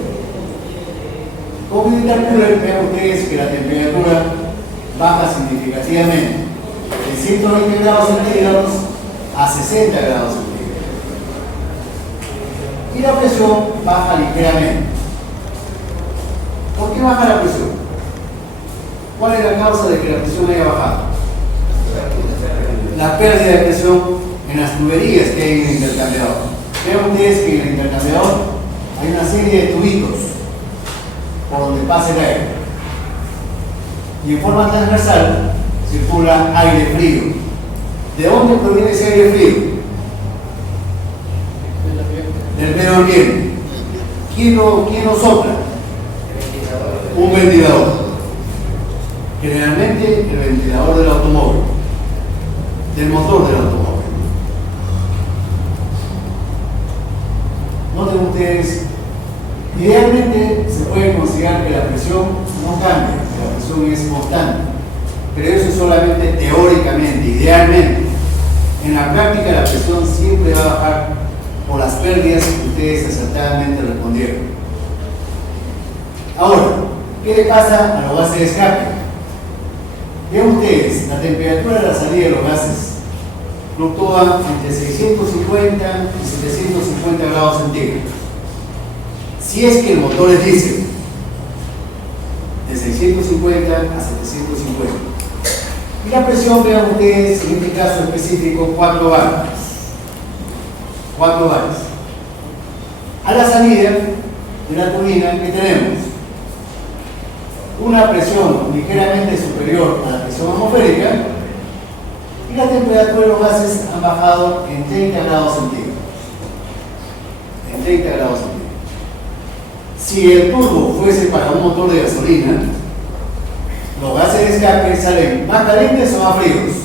Con intercooler vean ustedes que la temperatura baja significativamente de 120 grados centígrados a 60 grados centígrados. Y la presión baja ligeramente. ¿Por qué baja la presión? ¿Cuál es la causa de que la presión haya bajado? La pérdida de presión en las tuberías que hay en el intercambiador. Vean ustedes que en el intercambiador hay una serie de tubitos por donde pasa el aire. Y en forma transversal circula aire frío. ¿De dónde proviene ese aire frío? Del medio ambiente. ¿Quién lo sopla? Un ventilador. Generalmente el ventilador del automóvil, del motor del automóvil. Noten ustedes, idealmente se puede considerar que la presión no cambia, que la presión es constante, pero eso es solamente teóricamente, idealmente. En la práctica la presión siempre va a bajar por las pérdidas que ustedes acertadamente respondieron. Ahora, ¿qué le pasa a los gases de escape? Vean ustedes, la temperatura de la salida de los gases fluctúa entre 650 y 750 grados centígrados. Si es que el motor es diésel, de 650 a 750. Y la presión, vean ustedes, en este caso específico, 4 bares. 4 bares. A la salida de la turbina, ¿qué tenemos? Una presión ligeramente superior a la presión atmosférica y la temperatura de los gases han bajado en 30 grados centígrados. En 30 grados centígrados. Si el turbo fuese para un motor de gasolina, los gases de escape salen más calientes o más fríos.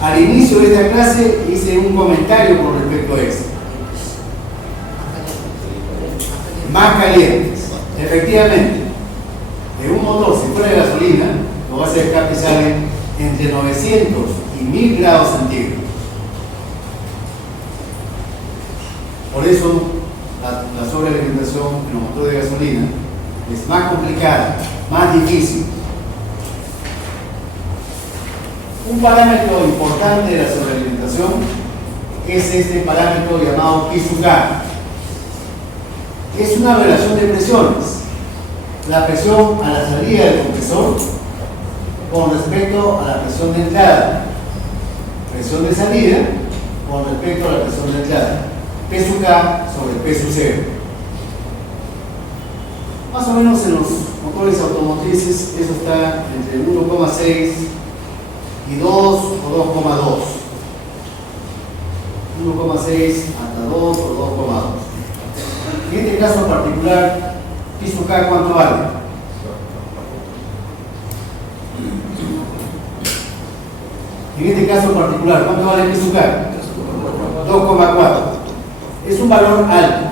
Al inicio de esta clase hice un comentario con respecto a esto. Más calientes. Efectivamente, de un motor, si fuera de gasolina, los gases de escape salen entre 900 y 1000 grados centígrados. Por eso, la sobrealimentación en los motores de gasolina es más complicada, más difícil. Un parámetro importante de la sobrealimentación es este parámetro llamado P/K. Es una relación de presiones. La presión a la salida del compresor con respecto a la presión de entrada. Presión de salida con respecto a la presión de entrada. P/K sobre P/0. Más o menos en los motores automotrices eso está entre 1,6 y 2 o 2,2. 1,6 hasta 2 o 2,2. En este caso particular, P/K, ¿cuánto vale? En este caso particular, ¿cuánto vale P/K? 2,4. Es un valor alto.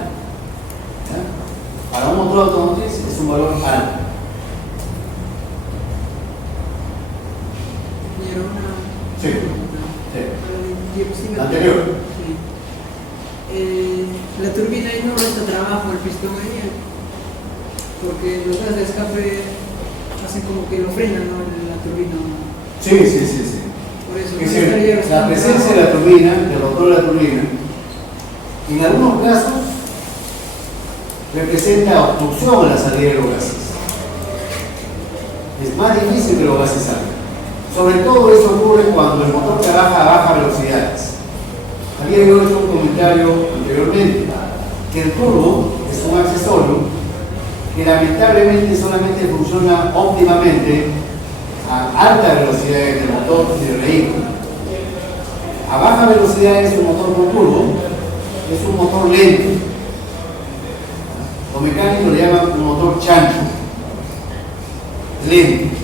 ¿Ya? Para un motor automotriz es un valor alto. Sí. Sí. Anterior. La turbina ahí no resta trabajo el pistón ahí, porque los gases de escape hacen como que lo frenan, ¿no? La turbina. Sí. Por eso, Es decir, la presencia de la turbina, del rotor de la turbina, en algunos casos representa obstrucción a la salida de los gases. Es más difícil que los gases salgan. Sobre todo eso ocurre cuando el motor trabaja a bajas velocidades. Había yo hecho un comentario anteriormente que el turbo es un accesorio que lamentablemente solamente funciona óptimamente a alta velocidad del motor y del vehículo. A baja velocidad es un motor con turbo, es un motor lento. Los mecánicos le llaman un motor chancho, lento.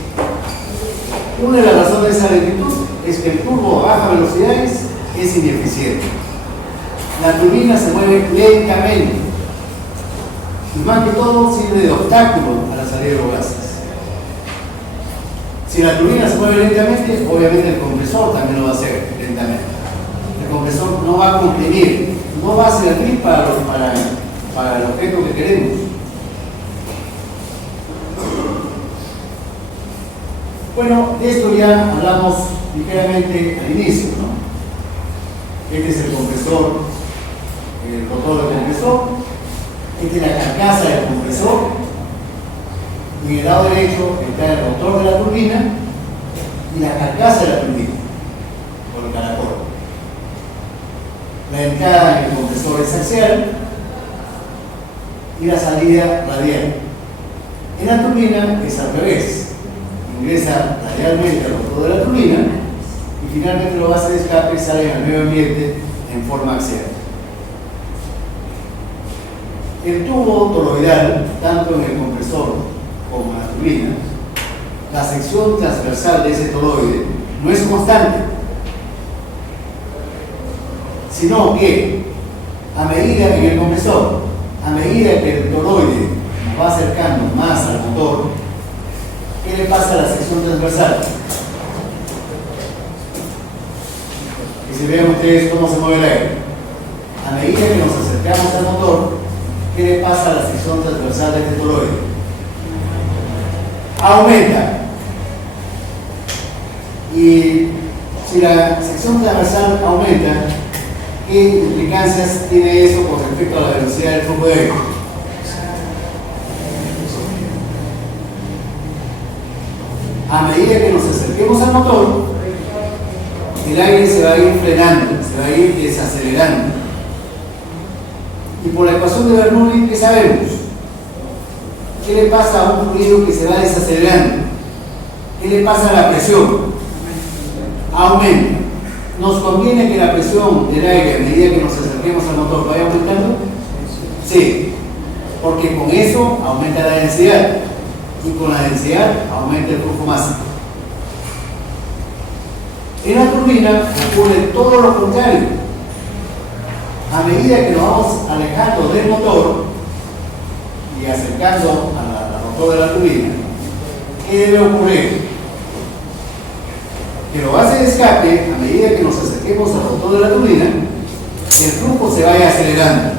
Una de las razones de esa lentitud es que el turbo a bajas velocidades es ineficiente. La turbina se mueve lentamente y más que todo sirve de obstáculo a la salida de los gases. Si Si la turbina se mueve lentamente, obviamente el compresor también lo va a hacer lentamente. El compresor no va a comprimir, no va a servir para el objeto que queremos. Bueno, de esto ya hablamos ligeramente al inicio, ¿no? Este es el compresor, el rotor del compresor, esta es la carcasa del compresor, y en el lado derecho está el rotor de la turbina y la carcasa de la turbina, por el caracol. La entrada en el compresor es axial y la salida radial. En la turbina es al revés. Ingresa radialmente al rotor de la turbina y finalmente los gases de escape salen al medio ambiente en forma axial. El tubo toroidal, tanto en el compresor como en la turbina, la sección transversal de ese toroide no es constante, sino que a medida en el compresor, a medida que el toroide nos va acercando más al motor, ¿qué le pasa a la sección transversal? Y si vean ustedes cómo se mueve el aire. A medida que nos acercamos al motor, ¿qué le pasa a la sección transversal de este toroide? Aumenta. Y si la sección transversal aumenta, ¿qué implicancias tiene eso con respecto a la velocidad del flujo de aire? A medida que nos acerquemos al motor, el aire se va a ir frenando, se va a ir desacelerando. Y por la ecuación de Bernoulli, ¿qué sabemos? ¿Qué le pasa a un fluido que se va desacelerando? ¿Qué le pasa a la presión? Aumenta. ¿Nos conviene que la presión del aire a medida que nos acerquemos al motor vaya aumentando? Sí, porque con eso aumenta la densidad y con la densidad aumenta el flujo máximo. En la turbina ocurre todo lo contrario. A medida que nos vamos alejando del motor y acercando al rotor de la turbina, ¿qué debe ocurrir? Que los gases de escape, a medida que nos acerquemos al rotor de la turbina, el flujo se vaya acelerando.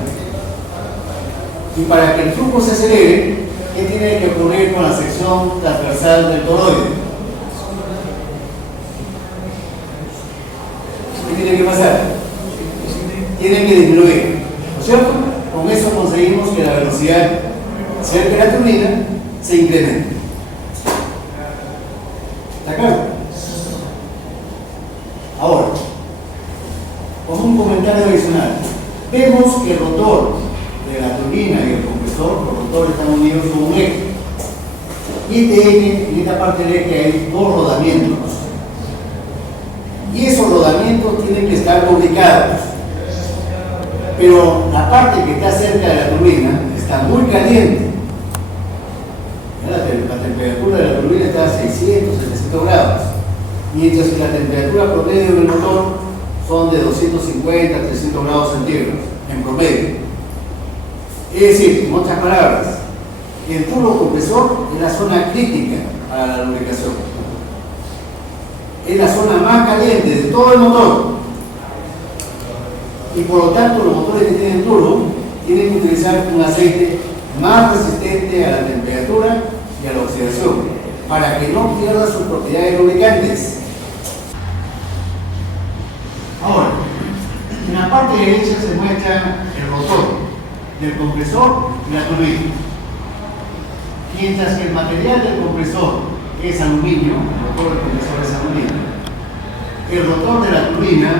Y para que el flujo se acelere, ¿qué tiene que ocurrir con la sección transversal del toroide? ¿Qué tiene que pasar? Tiene que disminuir, ¿no es cierto? Con eso conseguimos que la velocidad cerca de la turbina se incremente. ¿Está claro? Ahora, con un comentario adicional, vemos que el rotor de la turbina y el compresor, los rotores están unidos con un eje. Y este eje, en esta parte del eje hay dos rodamientos. Y esos rodamientos tienen que estar lubricados. Pero la parte que está cerca de la turbina está muy caliente. La temperatura de la turbina está a 600, 700 grados. Mientras que la temperatura promedio del motor son de 250 a 300 grados centígrados en promedio. Es decir, en otras palabras, el tubo compresor es la zona crítica para la lubricación. Es la zona más caliente de todo el motor. Y por lo tanto, los motores que tienen turbo tienen que utilizar un aceite más resistente a la temperatura y a la oxidación, para que no pierda sus propiedades lubricantes. Ahora, en la parte derecha se muestra el rotor del compresor y la turbina. Mientras que el material del compresor es aluminio, el rotor del compresor es aluminio, el rotor de la turbina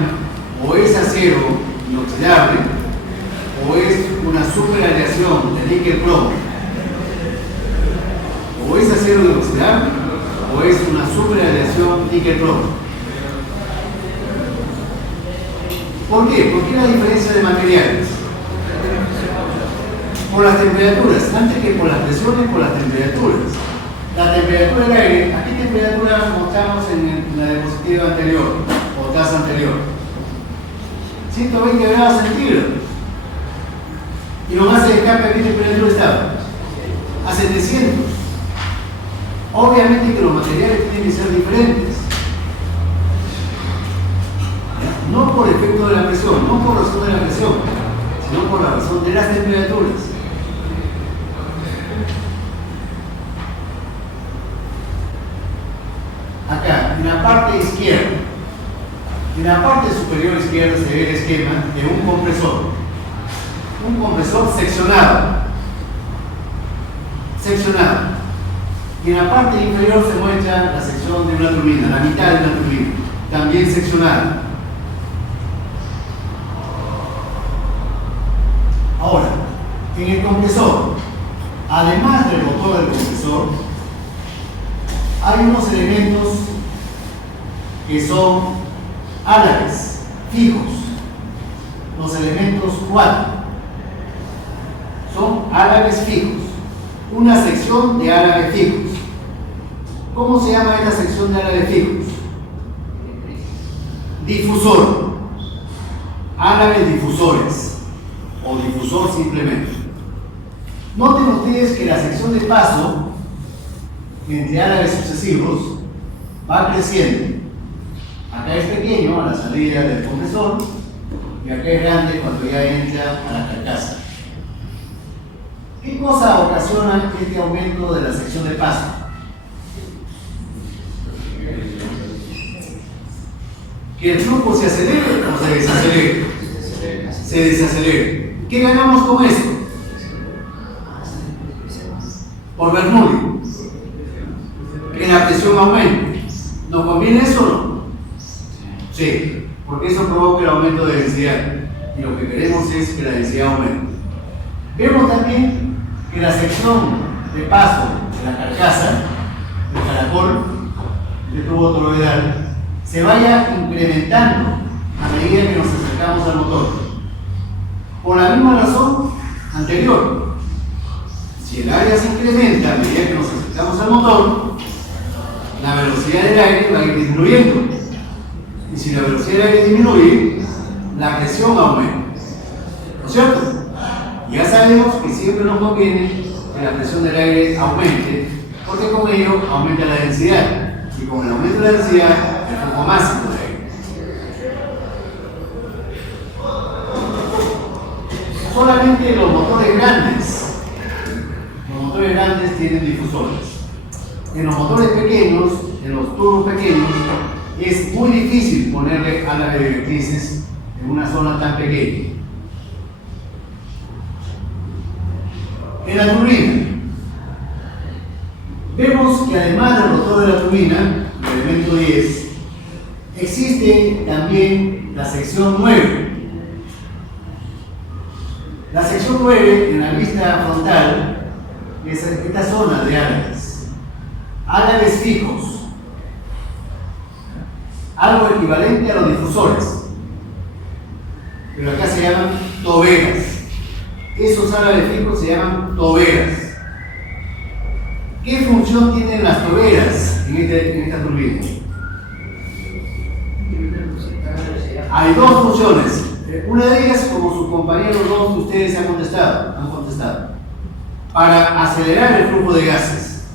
o es acero inoxidable o es una superaleación de níquel-plomo. O es acero inoxidable o es una superaleación níquel-plomo. ¿Por qué? ¿Por qué la diferencia de materiales? Por las temperaturas, antes que por las presiones, por las temperaturas. La temperatura del aire, ¿a qué temperatura mostramos en la diapositiva anterior o tasa anterior? 120 grados centígrados. Y los gases de escape, ¿a qué temperatura estaban? A 700. Obviamente que los materiales tienen que ser diferentes. No por efecto de la presión, no por razón de la presión, sino por la razón de las temperaturas. Acá, en la parte izquierda, en la parte superior izquierda se ve el esquema de un compresor seccionado, y en la parte inferior se muestra la sección de una turbina, la mitad de una turbina, también seccionada. Ahora, en el compresor, además del motor del compresor, hay unos elementos que son álabes fijos, los elementos 4 son álabes fijos, una sección de álabes fijos. ¿Cómo se llama esta sección de álabes fijos? Difusor, álabes difusores o difusor simplemente. Noten ustedes que la sección de paso entre álabes sucesivos va creciendo. Acá es pequeño a la salida del compresor y acá es grande cuando ya entra a la carcasa. ¿Qué cosa ocasiona este aumento de la sección de paso? Que el flujo se acelere o se desacelere. Se desacelere. ¿Qué ganamos con esto? Por Bernoulli, que la presión aumente. ¿Nos conviene eso o no? Sí, porque eso provoca el aumento de densidad y lo que queremos es que la densidad aumente. Vemos también que la sección de paso de la carcasa, del caracol, del tubo toroidal, se vaya incrementando a medida que nos acercamos al motor. Por la misma razón anterior, si el área se incrementa a medida que nos acercamos al motor, la velocidad del aire va a ir disminuyendo. Y si la velocidad del aire disminuye, la presión aumenta. ¿No es cierto? Ya sabemos que siempre nos conviene que la presión del aire aumente, porque con ello aumenta la densidad. Y con el aumento de la densidad, el flujo máximo de aire. Solamente los motores grandes tienen difusores. En los motores pequeños, en los turbos pequeños, es muy difícil ponerle álabes directrices en una zona tan pequeña. En la turbina, vemos que además del rotor de la turbina, el elemento 10, existe también la sección 9. La sección 9, en la vista frontal, es esta zona de álabes fijos, algo equivalente a los difusores, pero acá se llaman toberas. Esos álabes fijos se llaman toberas. ¿Qué función tienen las toberas en esta turbina? Hay dos funciones. Una de ellas, como sus compañeros dos de ustedes han contestado, para acelerar el flujo de gases,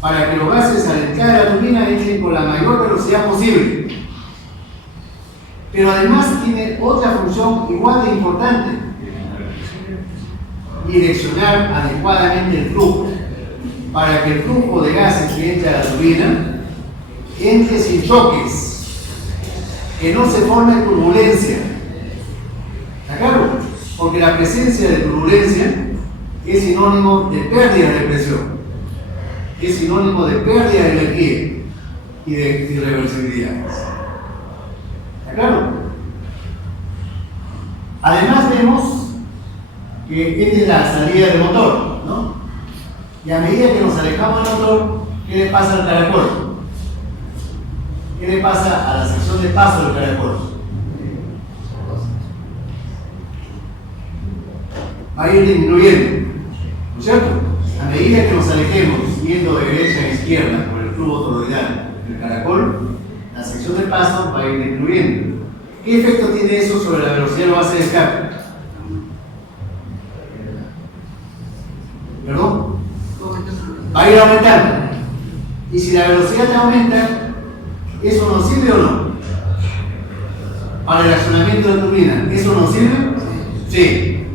para que los gases al entrar a la turbina entren con la mayor velocidad posible. Pero además tiene otra función igual de importante: direccionar adecuadamente el flujo, para que el flujo de gases que entra a la turbina entre sin choques, que no se forme turbulencia. ¿Está claro? Porque la presencia de turbulencia es sinónimo de pérdida de presión, es sinónimo de pérdida de energía y de irreversibilidad. ¿Está claro? Además vemos que esta es la salida del motor, ¿no? Y a medida que nos alejamos del motor, ¿qué le pasa al caracol? ¿Qué le pasa a la sección de paso del caracol? Va a ir disminuyendo, ¿no es cierto? A medida que nos alejemos yendo de derecha a izquierda por el flujo toroidal del caracol, la sección de paso va a ir disminuyendo. ¿Qué efecto tiene eso sobre la velocidad de base de escape? ¿Perdón? Va a ir ir aumentando. Y si la velocidad aumenta, ¿eso nos sirve o no? Para el accionamiento de la turbina, ¿eso nos sirve? Sí.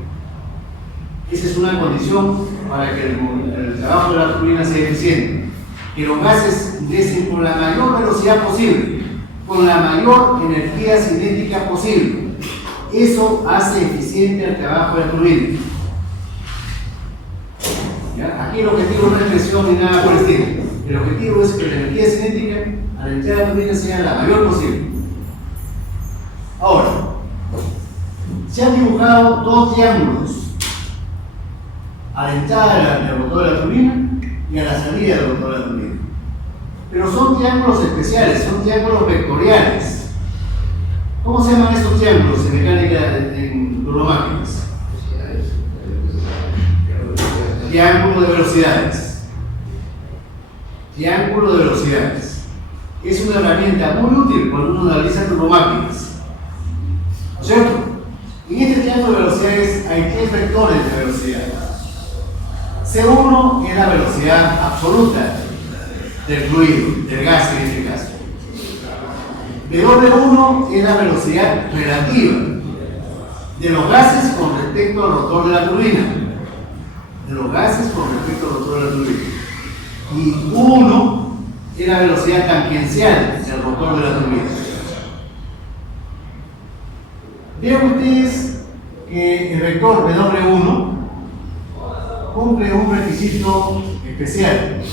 Esa es una condición para que el trabajo de la turbina sea eficiente. Que los gases ingresen con la mayor velocidad posible, con la mayor energía cinética posible. Eso hace eficiente el trabajo de la turbina. ¿Ya? Aquí el objetivo no es presión ni nada por el estilo. El objetivo es que la energía cinética a la entrada de la turbina sea la mayor posible. Ahora, se han dibujado dos triángulos a la entrada del motor de la turbina y a la salida del motor de la turbina. Pero son triángulos especiales, son triángulos vectoriales. ¿Cómo se llaman estos triángulos en mecánica, en turbomáquinas? Triángulo de velocidades. Triángulo de velocidades. Es una herramienta muy útil cuando uno analiza turbomáquinas. ¿No es cierto? En este triángulo de velocidades hay tres vectores de velocidad. C1 es la velocidad absoluta del fluido, del gas en este caso. W1 es la velocidad relativa de los gases con respecto al rotor de la turbina. De los gases con respecto al rotor de la turbina. Y U1 es la velocidad tangencial del rotor de la turbina. Vean ustedes que el vector W1 cumple un requisito especial.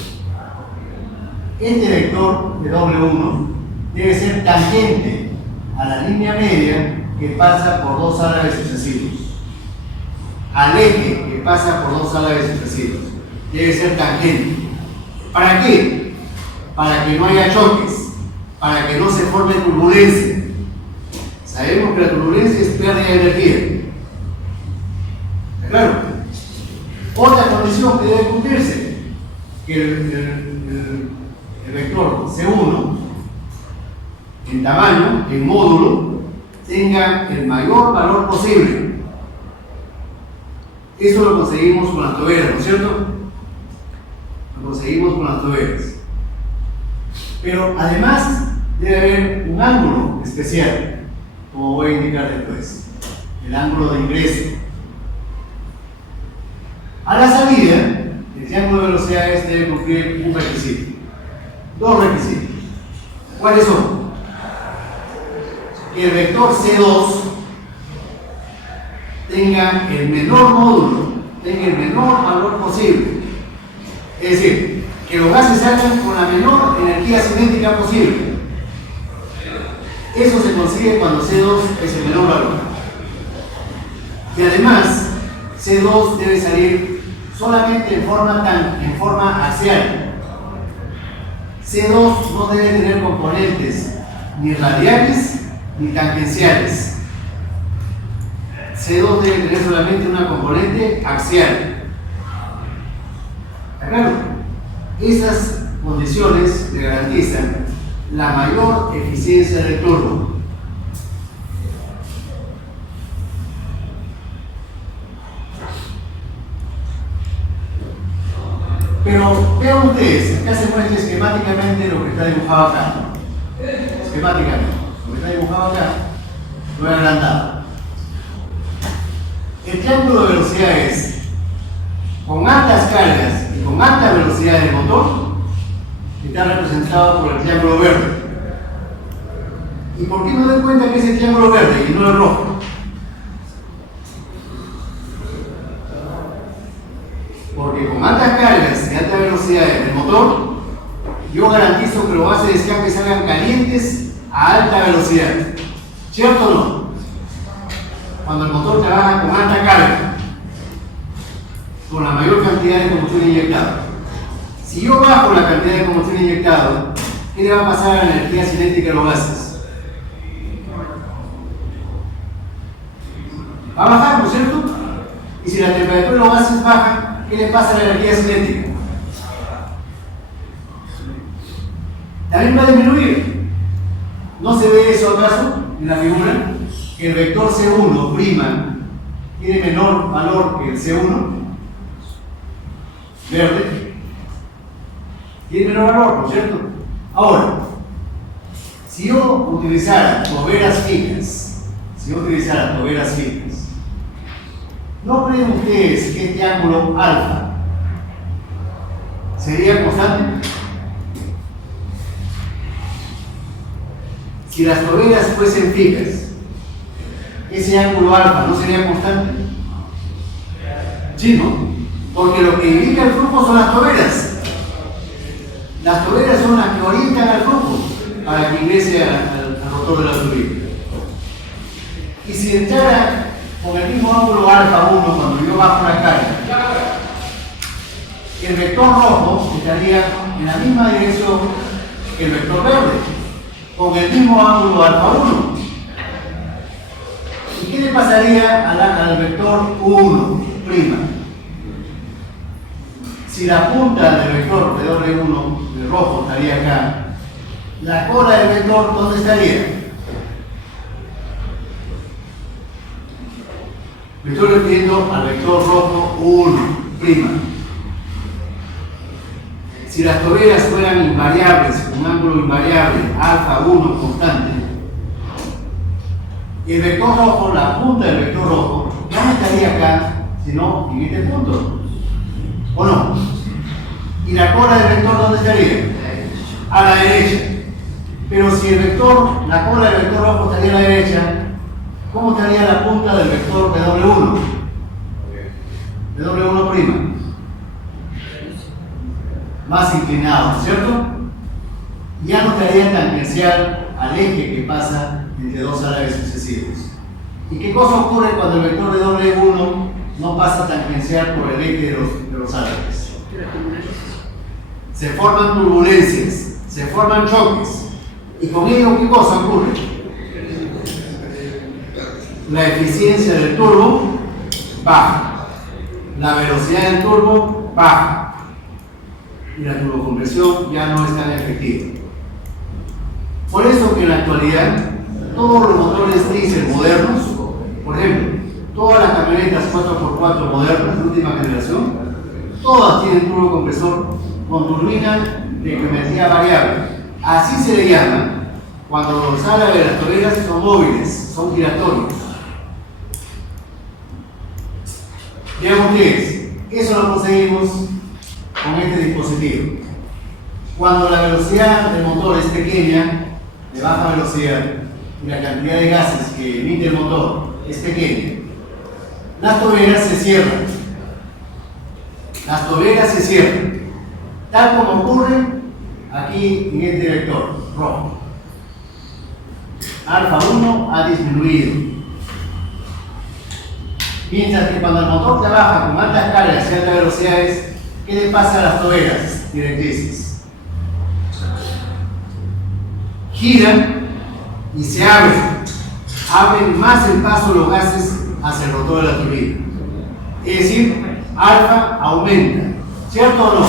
Este vector W1 debe ser tangente a la línea media que pasa por dos álabes sucesivos. Al eje que pasa por dos álabes sucesivos. Debe ser tangente. ¿Para qué? Para que no haya choques, para que no se forme turbulencia. Sabemos que la turbulencia es pérdida de energía. ¿Está claro? Otra condición que debe cumplirse, que el vector C1 en tamaño, en módulo, tenga el mayor valor posible. Eso lo conseguimos con las toberas, ¿no es cierto? Lo conseguimos con las toberas. Pero además debe haber un ángulo especial, como voy a indicar después, el ángulo de ingreso. A la salida, el triángulo de velocidades debe cumplir un requisito. Dos requisitos. ¿Cuáles son? Que el vector C2 tenga el menor módulo, tenga el menor valor posible. Es decir, que los gases salgan con la menor energía cinética posible. Eso se consigue cuando C2 es el menor valor. Y además, C2 debe salir solamente en forma axial. C2 no debe tener componentes ni radiales ni tangenciales. C2 debe tener solamente una componente axial. ¿Está claro? Esas condiciones le garantizan la mayor eficiencia del turbo. Pero vean ustedes, acá se muestra esquemáticamente lo que está dibujado acá. Esquemáticamente, lo que está dibujado acá, lo he agrandado. El triángulo de velocidades con altas cargas y con alta velocidad del motor está representado por el triángulo verde. ¿Y por qué no doy cuenta que es el triángulo verde y no el rojo? Porque con altas cargas y alta velocidad del motor, yo garantizo que los gases de escape salgan calientes a alta velocidad. ¿Cierto o no? Cuando el motor trabaja con alta carga, con la mayor cantidad de combustible inyectado. Si yo bajo la cantidad de combustible inyectado, ¿qué le va a pasar a la energía cinética de los gases? Va a bajar, ¿no es cierto? Y si la temperatura de los gases baja, ¿qué le pasa a la energía cinética? También va a disminuir. ¿No se ve eso acaso en la figura? Que el vector C1' tiene menor valor que el C1 verde. tiene menor valor, ¿no es cierto? Ahora, si yo utilizara toberas fijas, ¿no creen ustedes que este ángulo alfa sería constante? Si las toberas fuesen fijas, ¿ese ángulo alfa no sería constante? Sí, ¿no? Porque lo que indica el flujo son las toberas. Las toberas son las que orientan al flujo para que ingrese al rotor de la turbina. Y si entrara con el mismo ángulo alfa 1 cuando yo bajo la carga, el vector rojo estaría en la misma dirección que el vector verde, con el mismo ángulo alfa 1. ¿Y qué le pasaría al vector 1'? Si la punta del vector W1 de rojo estaría acá, la cola del vector, ¿dónde estaría? Me estoy refiriendo al vector rojo 1'. Si las toberas fueran invariables, un ángulo invariable, alfa 1 constante, y el vector rojo, la punta del vector rojo, no estaría acá, sino en este punto. ¿O no? ¿Y la cola del vector dónde estaría? A la derecha. Pero si el vector, la cola del vector rojo estaría a la derecha, ¿cómo estaría la punta del vector W1? W1'. Más inclinado, ¿cierto? Ya no estaría tangencial al eje que pasa entre dos álabes sucesivos. ¿Y qué cosa ocurre cuando el vector de W1 no pasa tangencial por el eje de los álabes? Se forman turbulencias, se forman choques. ¿Y con ello qué cosa ocurre? La eficiencia del turbo baja, la velocidad del turbo baja y la turbocompresión ya no es tan efectiva. Por eso que en la actualidad todos los motores diésel modernos, por ejemplo, todas las camionetas 4x4 modernas de última generación, todas tienen turbocompresor con turbina de geometría variable. Así se le llama cuando los álabes de las toberas son móviles, son giratorios. Vean ustedes, eso lo conseguimos con este dispositivo. Cuando la velocidad del motor es pequeña, de baja velocidad, y la cantidad de gases que emite el motor es pequeña, las toberas se cierran. Las toberas se cierran, tal como ocurre aquí en este vector rojo. Alfa 1 ha disminuido. Mientras que cuando el motor trabaja con altas cargas y altas velocidades, ¿qué le pasa a las toberas directrices? Giran y se abren más el paso de los gases hacia el rotor de la turbina. Es decir, alfa aumenta, ¿cierto o no?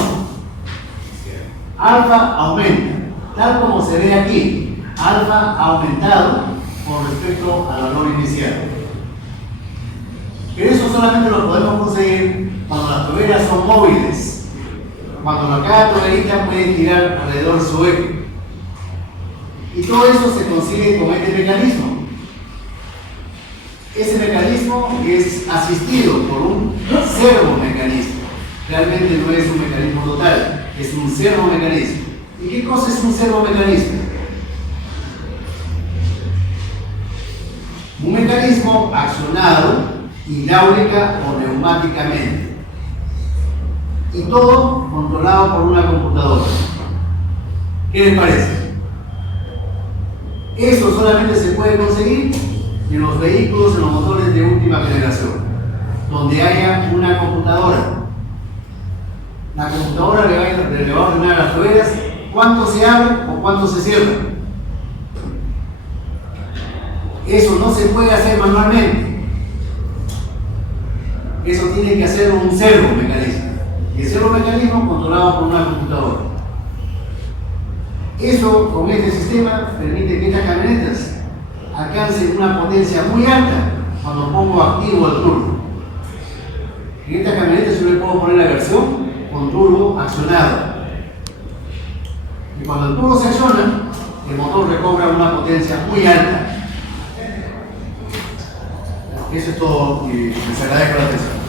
Alfa aumenta, tal como se ve aquí, alfa ha aumentado con respecto al valor inicial. Pero eso solamente lo podemos conseguir cuando las toberas son móviles, cuando cada toberita puede girar alrededor de su eje. Y todo eso se consigue con este mecanismo. Ese mecanismo es asistido por un servomecanismo. Realmente no es un mecanismo total, es un servomecanismo. ¿Y qué cosa es un servomecanismo? Un mecanismo accionado hidráulica o neumáticamente. Y todo controlado por una computadora. ¿Qué les parece? Eso solamente se puede conseguir en los vehículos, en los motores de última generación, donde haya una computadora. La computadora le va a ordenar a las toberas cuánto se abre o cuánto se cierra. Eso no se puede hacer manualmente. Eso tiene que hacer un servomecanismo. Y el servomecanismo controlado por una computadora. Eso, con este sistema, permite que estas camionetas alcancen una potencia muy alta cuando pongo activo el turbo. En estas camionetas yo le puedo poner la versión con turbo accionado. Y cuando el turbo se acciona, el motor recobra una potencia muy alta. Eso es todo y les agradezco la atención.